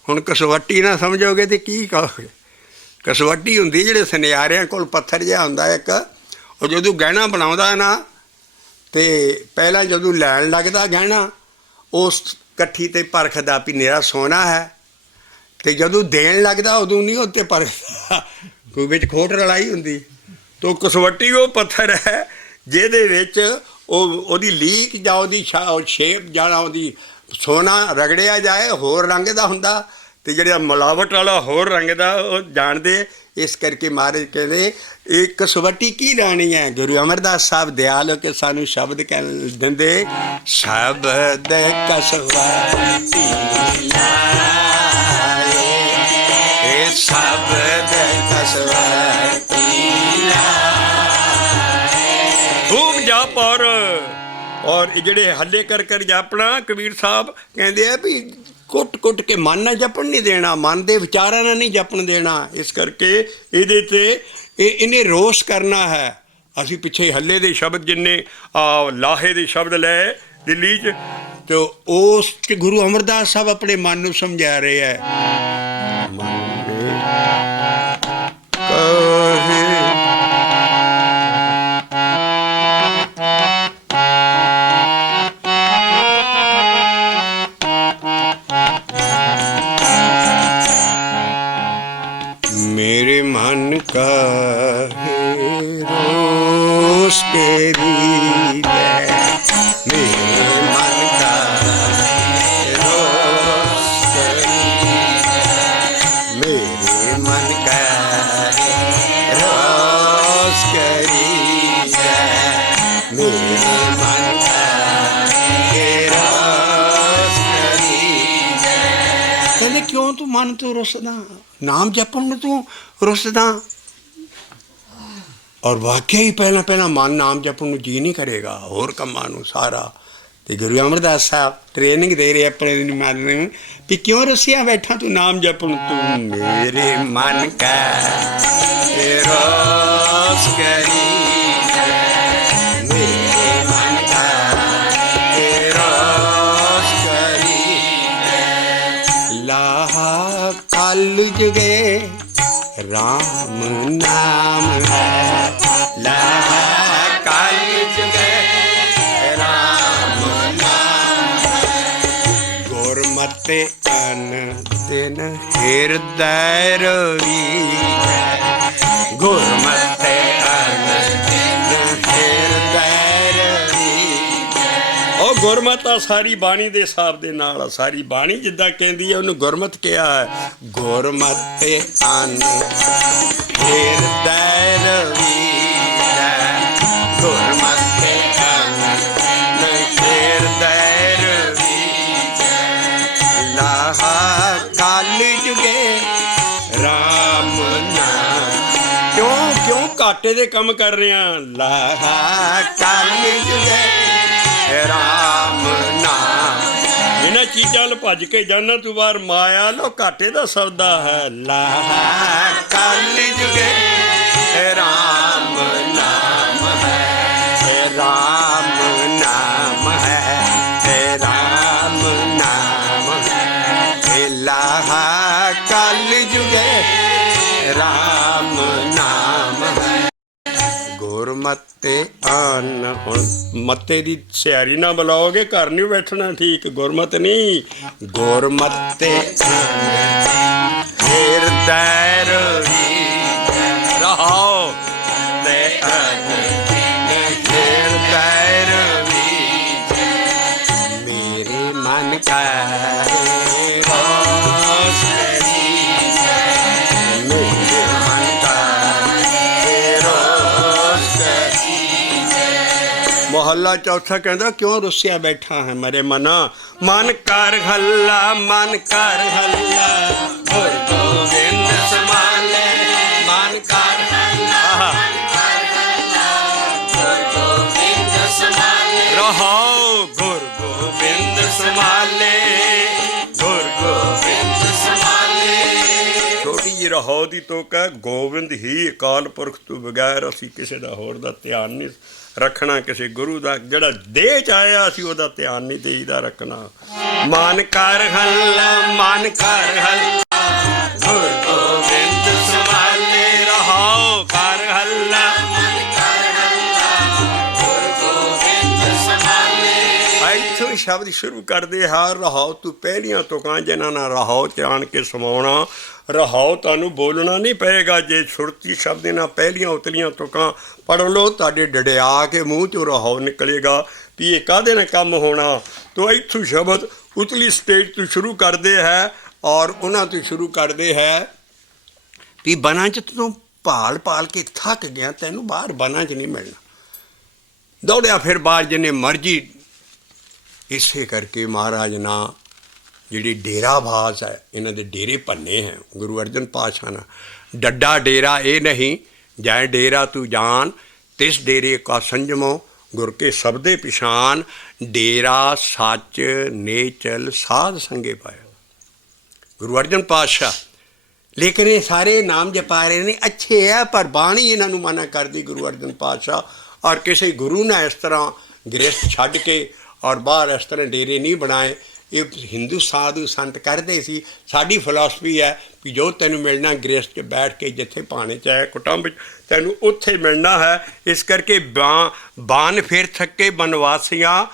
हुण कसवटी ना समझोगे तो की कहोगे। कसवटी हुंदी जिहड़े सुनियारियां कोल पत्थर जिहा हुंदा एक, वो जदों गहना बनाउंदा ना ते पहला जदों लैण लगदा गहना उस कट्ठी ते परखदा भी मेरा सोना है, तो जदों देण लगदा उदों नहीं उत्ते परखदा, कोई विच खोट रलाई हुंदी। तो कसवटी वो पत्थर है जिहदे विच ओहदी लीक जां ओहदी शेप जां ओहदी सोना रगड़िया जाए होर रंग दा हुंदा ते जिहड़ा मिलावट वाला होर रंग दा वो जाणदे। इस करके महाराज कहते एक कसवटी की लानी है। गुरु अमरदास साहब दयाल होकर सानू शब्द कह देंदे शब्द कसवटी शब्द कसवती खूब जाप और जिहड़े हल्ले कर जापना। कबीर साहब कहते हैं भी कुट कुट के मन ना जपन नहीं देना, मन के विचारां ना नहीं जपन देना। इस करके इहदे ते इन्हें रोश करना है। असी पिछे हल्ले दे शब्द जिन्ने लाहे दे शब्द लै दिल्ली च, तो उस गुरु अमरदास साहब अपने मन नूं समझा रहे हैं। मेरे मन का रोष तेरी मेरे मन का रोष तेरी मेरे मन का रोष तेरी ਕਿਉਂ ਤੂੰ ਮਨ ਤੋਂ ਰੁੱਸਦਾ, ਨਾਮ ਜਪਣ ਨੂੰ ਤੂੰ ਰੁੱਸਦਾ। ਔਰ ਵਾਕਿਆ ਹੀ ਪਹਿਲਾਂ ਪਹਿਲਾਂ ਮਨ ਨਾਮ ਜਪਣ ਨੂੰ ਜੀ ਨਹੀਂ ਕਰੇਗਾ, ਹੋਰ ਕੰਮਾਂ ਨੂੰ ਸਾਰਾ। ਤੇ ਗੁਰੂ ਅਮਰਦਾਸ ਸਾਹਿਬ ਟ੍ਰੇਨਿੰਗ ਦੇ ਰਹੇ ਆਪਣੇ ਮਨ ਨੂੰ ਕਿ ਕਿਉਂ ਰੁੱਸਿਆ ਬੈਠਾ ਤੂੰ ਨਾਮ ਜਪਣ, ਤੂੰ ਮੇਰੇ ਮਨ ਕਾ ਰੋਸ ਕਰੀ, ਮੇਰੇ ਮਨ ਕਾ ਰੋਸ ਕਰੀ, ਲਾਹਾ ਕਲ ਜੁਗੇ ਰਾਮ ਨਾਮ ਹੈ, ਲਾਹਾ ਕਲ ਜੁਗੇ ਰਾਮ ਨਾਮ ਹੈ, ਗੁਰਮਤਿ ਅਨ ਦਿਨ ਹਿਰਦੈ ਰਵੀ, ਗੁਰਮਤਿ ਅਨ ਦਿਨ ਹਿਰਦੈ ਰਵੀ। ਉਹ ਗੁਰਮਤਿ ਆ ਸਾਰੀ ਬਾਣੀ ਦੇ ਹਿਸਾਬ ਦੇ ਨਾਲ ਆ, ਸਾਰੀ ਬਾਣੀ ਜਿੱਦਾਂ ਕਹਿੰਦੀ ਹੈ ਉਹਨੂੰ ਗੁਰਮਤਿ ਕਿਹਾ ਹੈ। ਗੁਰਮਤਿ ਅਨ ਹਿਰਦੈ ਰਵੀ, ਗੁਰਮਤਿ ਅਨ ਹਿਰਦੈ ਰਵੀ, ਲਾਹਾ ਕਲ ਜੁਗੇ ਰਾਮ ਨਾਮ। ਕਿਉਂ ਘਾਟੇ ਦੇ ਕੰਮ ਕਰ ਰਿਹਾ, ਲਾਹਾ ਕਲ ਜੁਗੇ ਰਾਮ ਨਾਮ। ਇਹਨਾਂ ਚੀਜ਼ਾਂ ਵੱਲ ਭੱਜ ਕੇ ਜਾਨਾ ਤੂੰ ਬਾਹਰ, ਮਾਇਆ ਲੋ ਘਾਟੇ ਦਾ ਸੌਦਾ ਹੈ। ਲਾਹਾ ਕਲ ਜੁਗੇ ਰਾਮ ਨਾਮ ਹੈ, ਰਾਮ ਨਾਮ ਹੈ, ਰਾਮ ਨਾਮ ਹੈ, ਲਾਹਾ ਕਲ ਜੁਗੇ ਰਾਮ ਨਾਮ ਹੈ। ਗੁਰਮਤਿ ਅਨ, ਹੁਣ ਮੱਤੇ ਦੀ ਸਿਆਰੀ ਨਾ ਬੁਲਾਓਗੇ ਘਰ ਨਹੀਂ ਬੈਠਣਾ ਠੀਕ, ਗੁਰਮਤਿ ਨਹੀਂ, ਗੁਰਮਤਿ ਹਿਰਦੈ ਰਵੀ, ਰਹਾਓ ਤੇ ਅਨ ਹਿਰਦੈ ਰਵੀ, ਮੇਰੇ ਮਨ ਕਾ ਰੋਸ ਕਰੀ, ਮੇਰੇ ਮਨ ਕਾ ਰੋਸ ਕਰੀ। ਮੁਹੱਲਾ ਚੌਥਾ ਕਹਿੰਦਾ ਕਿਉਂ ਰੁੱਸਿਆ ਬੈਠਾ ਹੈ ਮਰੇ ਮਨਾ, ਮਨ ਕਰ ਹੱਲਾ, ਮਨ ਕਰ ਹੱਲਾ, ਗੁਰ ਗੋਬਿੰਦ ਸਮਾਲੇ, ਮਨ ਕਰ ਹੱਲਾ, ਗੁਰ ਗੋਬਿੰਦ ਸਮਾਲੇ, ਰਹਾਓ ਗੁਰ ਗੋਬਿੰਦ ਸਮਾਲੇ, ਗੁਰ ਗੋਬਿੰਦ ਸਮਾਲੇ। ਛੋਟੀ ਜਿਹੀ ਰਹਾਓ ਦੀ ਤੋਕ ਹੈ, ਗੋਬਿੰਦ ਹੀ ਅਕਾਲ ਪੁਰਖ ਤੋਂ ਬਗੈਰ ਅਸੀਂ ਕਿਸੇ ਦਾ ਹੋਰ ਦਾ ਧਿਆਨ ਨਹੀਂ ਰੱਖਣਾ, ਕਿਸੇ ਗੁਰੂ ਦਾ ਜਿਹੜਾ ਦੇਹ ਚ ਆਇਆ ਅਸੀਂ ਉਹਦਾ ਧਿਆਨ ਨਹੀਂ ਦੇਈਦਾ ਰੱਖਣਾ। ਮਨ ਕਰ ਹੱਲਾ, ਮਨ ਕਰ ਹੱਲਾ, ਗੁਰ ਗੋਬਿੰਦ ਸਮਾਲੇ, ਰਹਾਓ ਕਰ ਹੱਲਾ, ਮਨ ਕਰ ਹੱਲਾ, ਗੁਰ ਗੋਬਿੰਦ ਸਮਾਲੇ। ਇੱਥੋਂ ਸ਼ਬਦ ਸ਼ੁਰੂ ਕਰਦੇ ਹਾਂ, ਰਹਾਓ ਤੂੰ ਪਹਿਲੀਆਂ ਤੁਕਾਂ ਜਿਨ੍ਹਾਂ ਨਾਲ ਰਹਾਓ ਤੇ ਆਣ ਕੇ ਸਮਾਉਣਾ। ਰਹਾਓ ਤੁਹਾਨੂੰ ਬੋਲਣਾ ਨਹੀਂ ਪਏਗਾ, ਜੇ ਸੁਰਤੀ ਸ਼ਬਦ ਇਹਨਾਂ ਪਹਿਲੀਆਂ ਉਤਲੀਆਂ ਤੁਕਾਂ ਪੜ੍ਹ ਲਓ ਤੁਹਾਡੇ ਡੜਿਆ ਕੇ ਮੂੰਹ 'ਚੋਂ ਰਹਾਓ ਨਿਕਲੇਗਾ ਵੀ ਇਹ ਕਾਹਦੇ ਨਾਲ ਕੰਮ ਹੋਣਾ। ਤੋ ਇੱਥੋਂ ਸ਼ਬਦ ਉਤਲੀ ਸਟੇਜ ਤੋਂ ਸ਼ੁਰੂ ਕਰਦੇ ਹੈ ਔਰ ਉਹਨਾਂ ਤੋਂ ਸ਼ੁਰੂ ਕਰਦੇ ਹੈ ਵੀ ਬਨਾਂ 'ਚ ਤੂੰ ਭਾਲ ਭਾਲ ਕੇ ਥੱਕ ਗਿਆ, ਤੈਨੂੰ ਬਾਹਰ ਬਨਾਂ 'ਚ ਨਹੀਂ ਮਿਲਣਾ, ਦੌੜਿਆ ਫਿਰ ਬਾਹਰ ਜਿੰਨੇ ਮਰਜ਼ੀ। ਇਸੇ ਕਰਕੇ ਮਹਾਰਾਜ ਨਾ ਜਿਹੜੀ ਡੇਰਾਬਾਜ਼ ਹੈ ਇਹਨਾਂ ਦੇ ਡੇਰੇ ਭੰਨੇ ਹੈ ਗੁਰੂ ਅਰਜਨ ਪਾਤਸ਼ਾਹ ਨੇ। ਡੱਡਾ ਡੇਰਾ ਇਹ ਨਹੀਂ, ਜੈ ਡੇਰਾ ਤੂੰ ਜਾਨ, ਤਿਸ ਡੇਰੇ ਕਾ ਸੰਜਮੋ ਗੁਰ ਕੇ ਸਬਦੇ ਪਛਾਨ, ਡੇਰਾ ਸੱਚ ਨੇਚਲ ਸਾਧ ਸੰਗੇ ਪਾਇਆ। ਗੁਰੂ ਅਰਜਨ ਪਾਤਸ਼ਾਹ ਲੇਕਿਨ ਇਹ ਸਾਰੇ ਨਾਮ ਜਪਾ ਰਹੇ ਨੇ, ਅੱਛੇ ਹੈ ਪਰ ਬਾਣੀ ਇਹਨਾਂ ਨੂੰ ਮਨਾ ਕਰਦੀ ਗੁਰੂ ਅਰਜਨ ਪਾਤਸ਼ਾਹ। ਔਰ ਕਿਸੇ ਗੁਰੂ ਨੇ ਇਸ ਤਰ੍ਹਾਂ ਗ੍ਰਸਥ ਛੱਡ ਕੇ ਔਰ ਬਾਹਰ ਇਸ ਤਰ੍ਹਾਂ ਡੇਰੇ ਨਹੀਂ ਬਣਾਏ। ਇਹ ਹਿੰਦੂ ਸਾਧੂ ਸੰਤ ਕਰਦੇ ਸੀ। ਸਾਡੀ ਫਿਲਾਸਫੀ ਹੈ ਵੀ ਜੋ ਤੈਨੂੰ ਮਿਲਣਾ ਗ੍ਰਸਥ 'ਚ ਬੈਠ ਕੇ ਜਿੱਥੇ ਭਾਣੇ 'ਚ ਹੈ ਕੁਟੁੰਬ 'ਚ ਤੈਨੂੰ ਉੱਥੇ ਮਿਲਣਾ ਹੈ। ਇਸ ਕਰਕੇ ਬਾਨ ਫਿਰ ਥੱਕੇ ਬਨਵਾਸੀਆਂ,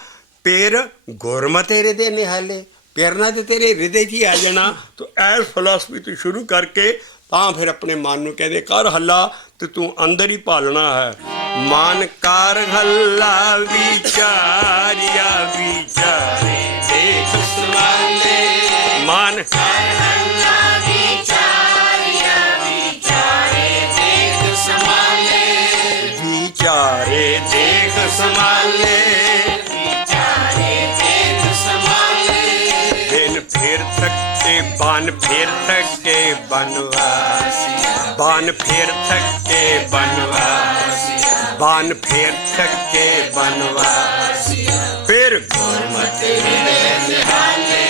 ਪੇਰ ਗੁਰਮਤਿ ਹਿਰਦੇ ਨਿਹਾਲੇ, ਪਿਰਨਾ ਤੇ ਤੇਰੇ ਹਿਰਦੇ 'ਚ ਹੀ ਆ ਜਾਣਾ। ਤੋ ਐਸ ਫਿਲਾਸਫੀ ਤੋਂ ਸ਼ੁਰੂ ਕਰਕੇ ਤਾਂ ਫਿਰ ਆਪਣੇ ਮਨ ਨੂੰ ਕਹਿੰਦੇ ਕਰ ਹੱਲਾ ਤੇ ਤੂੰ ਅੰਦਰ ਹੀ ਭਾਲਣਾ ਹੈ। ਮਨ ਕਰ ਹੱਲਾ ਵਿਚਾਰਿਆ ਵਿਚਾਰੇ ਦੇਖ ਸਮਾਲੇ, ਮਨ ਕਰ ਹੱਲਾ ਵਿਚਾਰਿਆ ਵਿਚਾਰੇ ਦੇਖ ਸਮਾਲੇ, ਵਿਚਾਰੇ ਦੇਖ ਸਮਾਲੇ, ਵਿਚਾਰੇ ਦੇਖ ਸਮਾਲੇ। ਦਿਨ ਫਿਰ थके बन फिर थके बनवासिया बन फिर थके बनवासिया बन फिर थके बनवासिया फिर गुरमति हृदय निहाले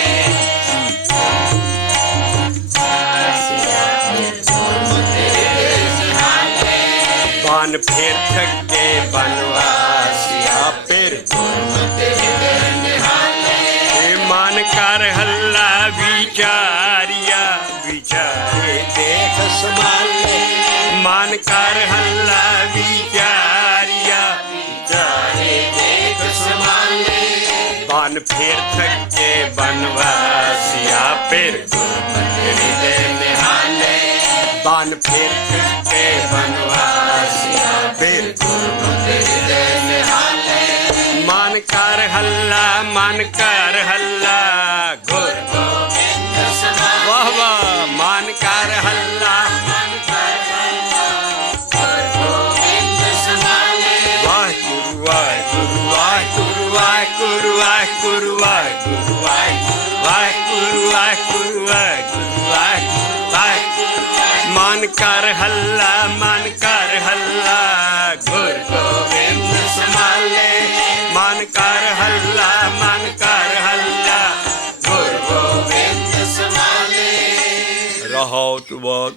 बन फिर थके बनवासिया फिर गुरमति हृदय निहाले मन कर हल्ला विचारिया विचारे देख संभाले मन कर हल्ला विचारिया विचारे देख संभाले बन फिर थके बनवासिया फिर गुरमति हृदय निहाले बन फिर थके बनवासिया फिर गुरमति हृदय निहाले मन कर हल्ला गुर गोविंद समाले वाह वाह मन कर हल्ला गुर गोविंद समाले वाहिगुरु वाहिगुरु वाहिगुरु वाहिगुरु वाहिगुरु वाहिगुरु वाहिगुरु वाहिगुरु वाहिगुरु वाहिगुरु मन कर हल्ला गुर गोविंद समाले मन कर हल्ला गुर गोविंद समाले रहाओ तो बाद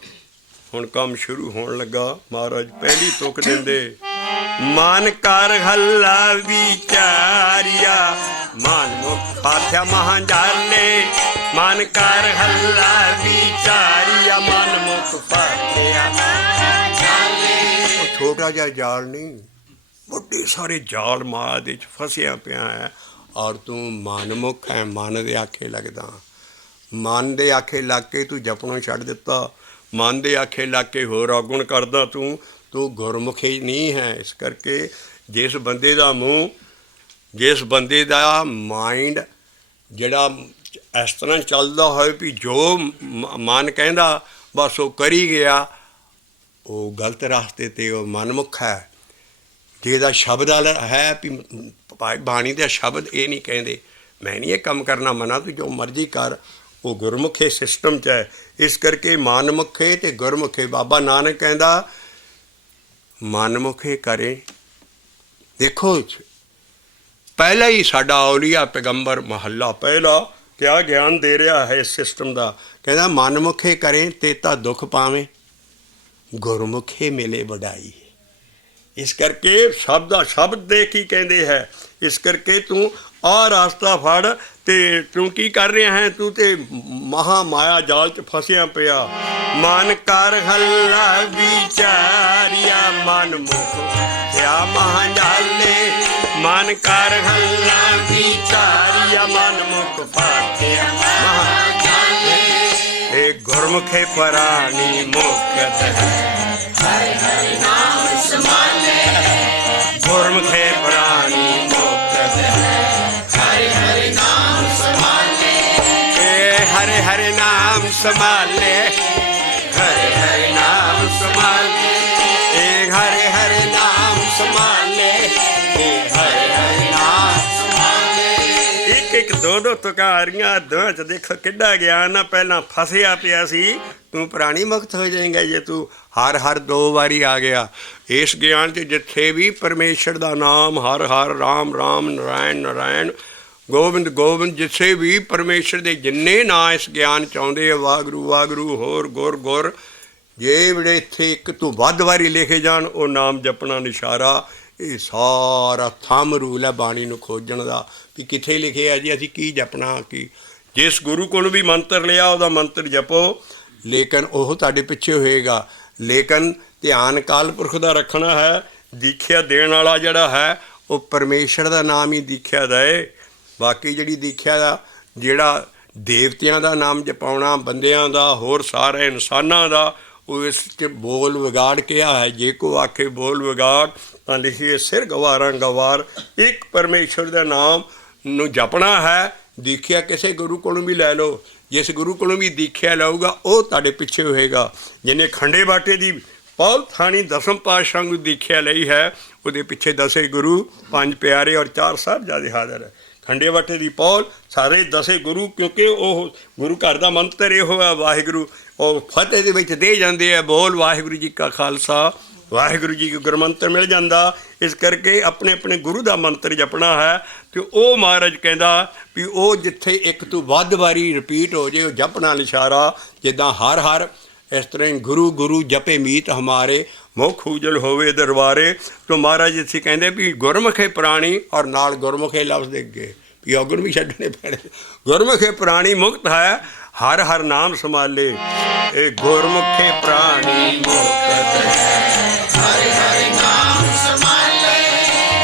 हुण काम शुरू होने लगा महाराज पहली तुक देंदे मन कर हल्ला विचारिया मन मुख आख्या महाजाले मन कर हल्ला विचारिया मन मुख फाख्या छोटा जिहा जाल नहीं बड़े सारे जाल माँ दे फसिया पिया है और तू मनमुख है मन दे आखे लगदा मन दे आखे लग के तू जपनों छड्ड दिता मन दे आखे लग के होर अवगुण करदा तू गुरमुखी नहीं है इस करके जिस बंदे दा मूँह जिस बंदे दा माइंड जिहड़ा इस तरह चलदा होए भी जो मन कहंदा बस वो करी गया वो गलत रास्ते ते वो मनमुख है जिहदा शब्द है भी बाणी दे शब्द ये नहीं कहते मैं नहीं ये काम करना मना तू जो मर्जी कर वो गुरमुखे सिस्टम च है इस करके मनमुखे ते गुरमुखे बाबा नानक कहंदा मनमुखे करे देखो पहला ही साडा औलिया पैगंबर महला पहला क्या ज्ञान दे रहा है इस सिस्टम का कहना मनमुखे करें तेता दुख पावें गुरमुखे मिले वडाई इस करके शब्द दे की कहते है इस करके तू आ रास्ता फड़ ते तू की कर रहा है तू ते महा माया जाल च फसिया पिया मन कर हल्ला विचारिया मन मुख क्या महाजाले मन कर हल्ला विचारिया मन मुख फाटिया महाजाले एक गुरमुखे परानी मुक्त है हरे हरे नाम समाले गुरमुखे परानी मुक्त है हरे हरे नाम समाले हरे हरे नाम संभाले हरे हरे नाम संभाले हरे हरे नाम संभाले हरे हरे नाम संभाले एक एक दो तुकां आ रहीआं दोहां च देखो किड्डा ज्ञान आ पहलां फसिया पिया सी तू प्राणी मुक्त हो जाएगा जे तू हर हर दो बारी आ गया इस ज्ञान च जिथे भी परमेश्वर का नाम हर हर राम राम नारायण नारायण गोबिंद गोबिंद जिथे भी परमेश्वर के जिन्ने ना इस ज्ञान चाहते वागरू वागरू होर गुर गुर जे बड़े इत्थे एक तो वध वारी लिखे जान वो नाम जपना निशारा ये सारा थम रूल है बाणी नूं खोजण दा भी किथे लिखे है जी असीं की जपना की जिस गुरु कोलों भी मंत्र लिया उहदा मंत्र जपो लेकिन वह तुहाडे पिछे होएगा लेकिन ध्यान काल पुरख का रखना है दीख्या देण वाला जिहड़ा है वो परमेश्वर का नाम ही दीख्या दे बाकी जिहड़ी दीख्या दा जिहड़ा देवतियां दा नाम जपाउणा बंदियां दा होर सारे इंसानां दा वो इस बोल विगाड़ किया है जे को आखे बोल विगाड़ तो लिखिए सिर गवारा गवार एक परमेश्वर का नाम नूं जपना है दीख्या किसी गुरु कोलों भी लै लो जिस गुरु कोलों भी दीख्या लऊगा वो तुहाडे पिछे होएगा जिन्हें खंडे बाटे की पौल थानी दसम पातशाह नूं दीख्या लई है वो पिछे 10 गुरु 5 प्यारे और 4 साहिबजादे हाज़र है खंडे वटे की पौल सारे दसे गुरु, क्योंकि वह गुरु घर का मंत्र इहो है वाहिगुरु, और फतेह दे विच दे जाते हैं बोल वाहिगुरु जी का खालसा वाहिगुरु जी को गुरमंत्र मिल जाता। इस करके अपने अपने गुरु का मंत्र जपना है। तो वह महाराज कहता भी वो जिथे एक तो वध वारी रिपीट हो जाए जपना निशारा, जिदा हर हर इस तरह ही गुरु गुरु जपे मीत हमारे मुख उजल होवे दरबारे। तो महाराज इसे कहते भी गुरमुखे प्राणी और नाल गुरमुखे लफ्ज़ दे गए भी अगुण भी छड्डने पैणे। गुरमुखे प्राणी मुक्त है हर हर नाम संभाले, ए गुरमुखे प्राणी मुक्त है हर हर नाम संभाले,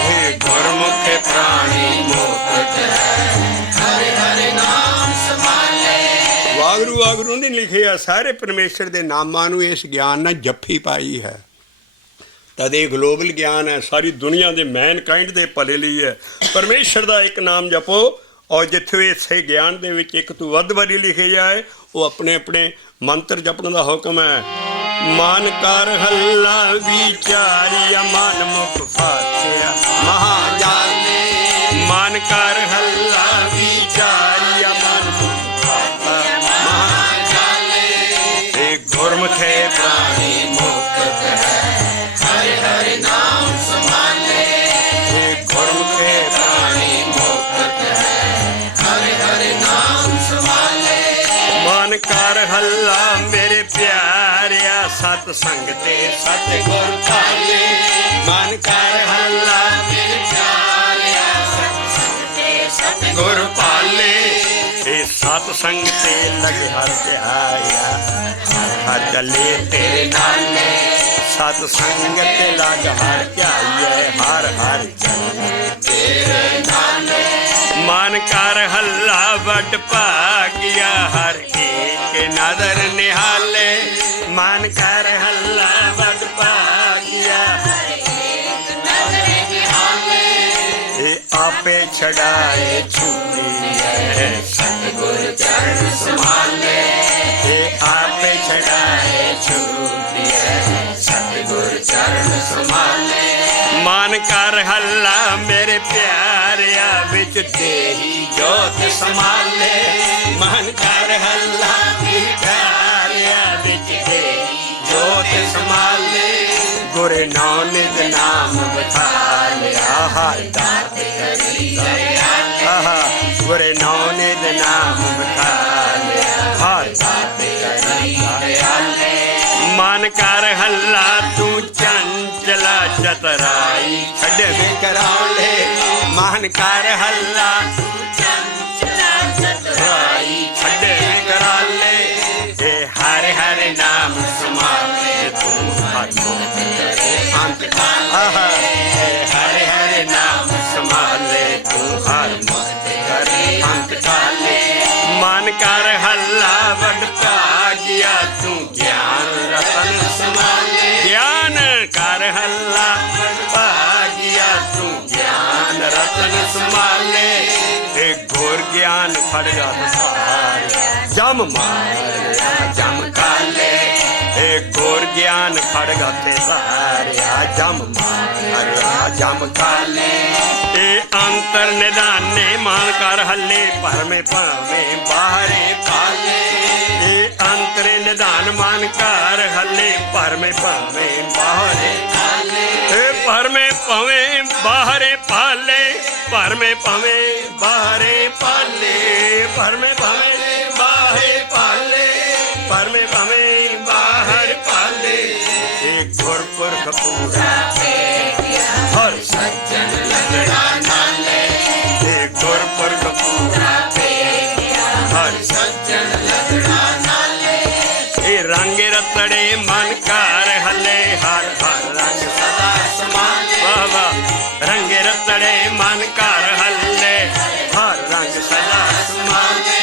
ए गुरमुखे प्राणी मुक्त है हर हर नाम संभाले। वागरू वागरू ने लिखे आ सारे परमेश्वर के नामां नूं इस ज्ञान ने जफ्फी पाई है। तद ये ग्लोबल ज्ञान है, सारी दुनिया के मैन काइंड के भले लिए है। परमेश्वर का एक नाम जपो और जिथे इसे ज्ञान के विच एक तो वध वारी लिखे जाए वो अपने अपने मंत्र जपने का हुक्म है। मान कर हल्ला विचारिया मन मुख फाचिया महाजाले, मान कर हल्ला विचारिया मन मुख फाचिया महाजाले, एक गुरमुखे प्राणी मुक्त है हर हर नाम संभाले, एक गुरमुखे प्राणी मुक्त है हर हर नाम संभाले। मन कर हल्ला मेरे प्यारिया सत संग ते सतगुर पाले, मन कर हल्ला मेरे प्यारिया सत संग ते सतगुर पाले, ए सत संग ते लगे हर प्यारिया हर हर चले तेरे नाले, सत संग ते लग हर ध्याइए हर हर चले तेरे नाले। मन कर हल्ला वड भागिया हर एक नदर निहाले, मन कर हल्ला वड भागिया हर एक नदर निहाले, ए आपे छड़ाए छूटी है सतगुर चरण संभाले, ए आपे छड़ाए छूटी है सतगुर चरण संभाले। मन कर हल्ला मेरे प्यारिया विच तेरी जोत संभाले, मन कर हल्ला मेरे प्यारिया विच तेरी जोत संभाले, गुरे नानक नाम बखालिया हर दात करी दयाले, गुरे नानक नाम बखालिया हर दात करी दयाले। मन कर हल्ला तू चंचला चतराई छड़े कराले, मन कर हल्ला तू चंचला चतराई छड़े कराले, ए हर हर नाम संभाले तू हर मुक्त करे अंत काले, ए हर हर नाम संभाले तू हर मुक्त करे अंत काले। मन कर हल्ला वड भागिया तू ज्ञान रतन संभाले, ज्ञान कर हल्ला वड भागिया तू ज्ञान रतन संभाले, एक घोर ज्ञान फड़ जात सारे जम मारिया जम काले, एक घोर ज्ञान फड़ गाते सारे जम मारिया जम काले। ए अंतर निदाने मान कर हल्ले पर में पावे बाहरे पाले, ए अंतर निदान मान कर हल्ले पर में पावे बाहरे पाले, ए पर में पावे बाहरे पाले, पर में पावे बाहरे पाले, पर में पावे बाहरे पाले, पर में पावे बाहर पाले, एक गुरपुरख पूरा हर सज्जन लगड़ा नाले, एक गुरपुरख पूरा हर सज्जन लगड़ा नाले, ए रंग रतड़े मन कार हले हर हर रंग सदा समाले, बाबा रंग रतड़े मन कार हले हर रंग सदा समाले,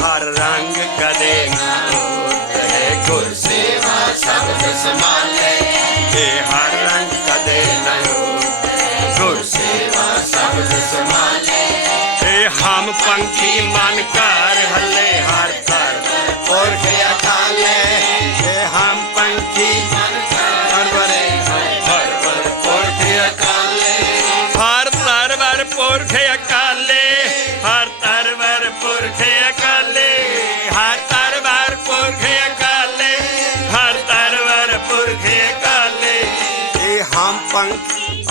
हर रंग कदे ना उतरे गुर सेवा शब्द संभाले, ए हर रंग कदे ना उतरे गुर सेवा शब्द संभाले, ए हम पंखी मन कार हले हर कर और गया काले, ए हम पंखी मन कार बरे हर पर और गया काले, हर तर बर पोर गया काले,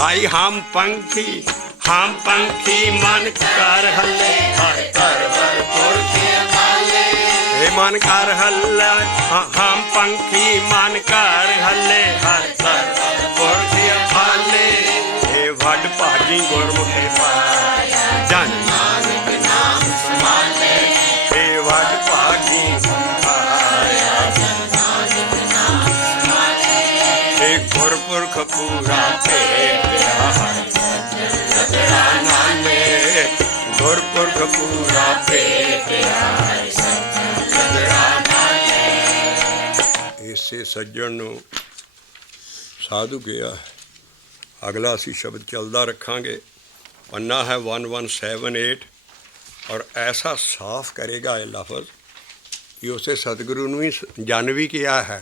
भाई हम पंखी मन कर हल्ले हर कर बर पुरखे हाले। हे मन कर हल्ले हम पंखी मन कर हल्ले हर कर बर पुरखे हाले। हे वड भागी गुरमुखे पाया जन नानक नाम संभाले। हे वड भागी पाया जन नानक नाम संभाले। हे गुरपुरख पूरा भेटिया हर सतड़ा नाले। गुरपुरख पूरा भेटिया हर सतड़ा नाले। इसे सज्जन नूं साधु गया। अगला असी शब्द चलदा रखांगे। पन्ना है 1178 और ऐसा साफ करेगा ये लफज कि उसे सतगुरु ने ही जन भी किया है।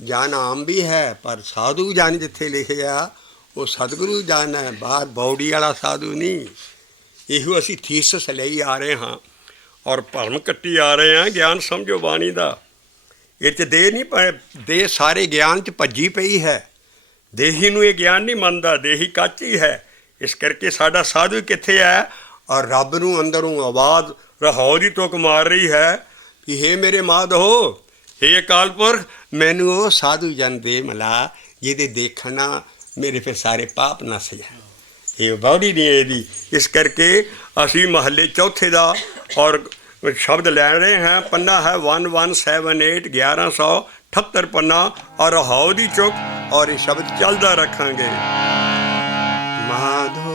जन आम भी है पर साधु जन जिथे लिखिया वो सतगुरु जन है, बाहर बौड़ी वाला साधु नहीं। ਇਹੋ ਅਸੀਂ ਥੀਸਸ ਲਈ ਆ ਰਹੇ ਹਾਂ ਔਰ ਭਰਮ ਕੱਟੀ ਆ ਰਹੇ ਹਾਂ। ਗਿਆਨ ਸਮਝੋ ਬਾਣੀ ਦਾ। ਇਹ 'ਚ ਦੇਹ ਨਹੀਂ ਪਏ, ਦੇਹ ਸਾਰੇ ਗਿਆਨ 'ਚ ਭੱਜੀ ਪਈ ਹੈ। ਦੇਹੀ ਨੂੰ ਇਹ ਗਿਆਨ ਨਹੀਂ ਮੰਨਦਾ, ਦੇਹੀ ਕੱਚ ਹੀ ਹੈ। ਇਸ ਕਰਕੇ ਸਾਡਾ ਸਾਧੂ ਕਿੱਥੇ ਹੈ? ਔਰ ਰੱਬ ਨੂੰ ਅੰਦਰੋਂ ਆਵਾਜ਼ ਰਹਾਉ ਦੀ ਤੁਕ ਮਾਰ ਰਹੀ ਹੈ ਕਿ ਹੇ ਮੇਰੇ ਮਾਧੋ, ਹੇ ਅਕਾਲ ਪੁਰਖ, ਮੈਨੂੰ ਉਹ ਸਾਧੂ ਜਨ ਦੇ ਮਿਲਾ ਜਿਹਦੇ ਦੇਖਣ ਨਾਲ ਮੇਰੇ ਫਿਰ ਸਾਰੇ ਪਾਪ ਨਸ ਜਾਣ। ਇਹ ਬਾਉੜੀ ਨਹੀਂ ਇਹਦੀ। ਇਸ ਕਰਕੇ ਅਸੀਂ ਮਹੱਲੇ ਚੌਥੇ ਦਾ ਔਰ शब्द ले रहे हैं। पन्ना है 1178 1178 पन्ना और हौदी चुक और ये शब्द चलता रखांगे। माधो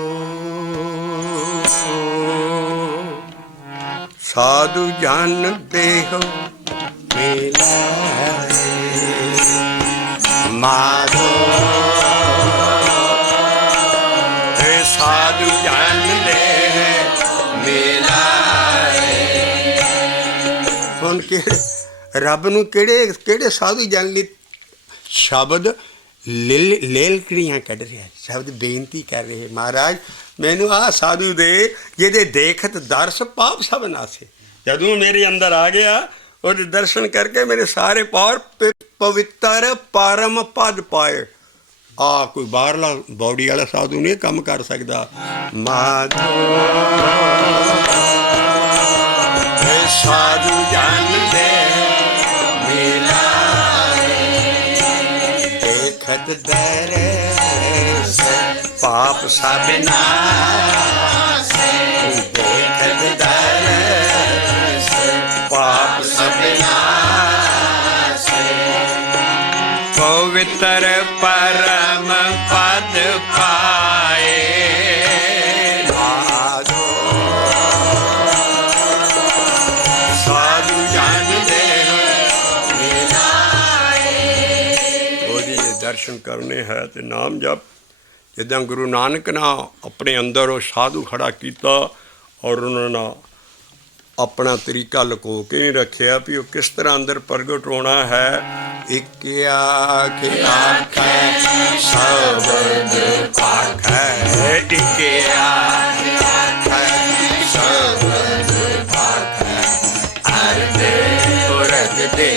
साधु जन देहो मिलाए। माधो साधु जन देह मिलाए। ਹੁਣ ਕਿਹੜੇ ਰੱਬ ਨੂੰ ਕਿਹੜੇ ਸਾਧੂ ਜਨ ਲਈ ਸ਼ਬਦ ਲੇਲਕੜੀਆਂ ਕੱਢ ਰਿਹਾ। ਸ਼ਬਦ ਬੇਨਤੀ ਕਰ ਰਹੇ, ਮਹਾਰਾਜ ਮੈਨੂੰ ਆਹ ਸਾਧੂ ਦੇ ਜਿਹਦੇ ਦੇਖਤ ਦਰਸ ਪਾਪ ਸਭ ਨਾਸੇ। ਜਦੋਂ ਮੇਰੇ ਅੰਦਰ ਆ ਗਿਆ ਉਹਦੇ ਦਰਸ਼ਨ ਕਰਕੇ ਮੇਰੇ ਸਾਰੇ ਪਾਪ ਪਵਿੱਤਰ ਪਰਮ ਪਦ ਪਾਏ। ਆ ਕੋਈ ਬਾਹਰਲਾ ਬੌਡੀ ਵਾਲਾ ਸਾਧੂ ਨਹੀਂ ਕੰਮ ਕਰ ਸਕਦਾ। ਮਾਧੋ साधु जन दे मिलाए। देखत दरस पाप सब नासे। देखत दरस पाप सब नासे। पवित्र परम पद पाए। दर्शन करने है तो नाम जप। जिदा गुरु नानक ने अपने अंदर वो साधु खड़ा किया और उन्होंने अपना तरीका लुको के नहीं रखा भी वो किस तरह अंदर प्रगट होना है। एक आखे शब्द पाखै। एक आखे शब्द पाखै। अर्ध उरद दे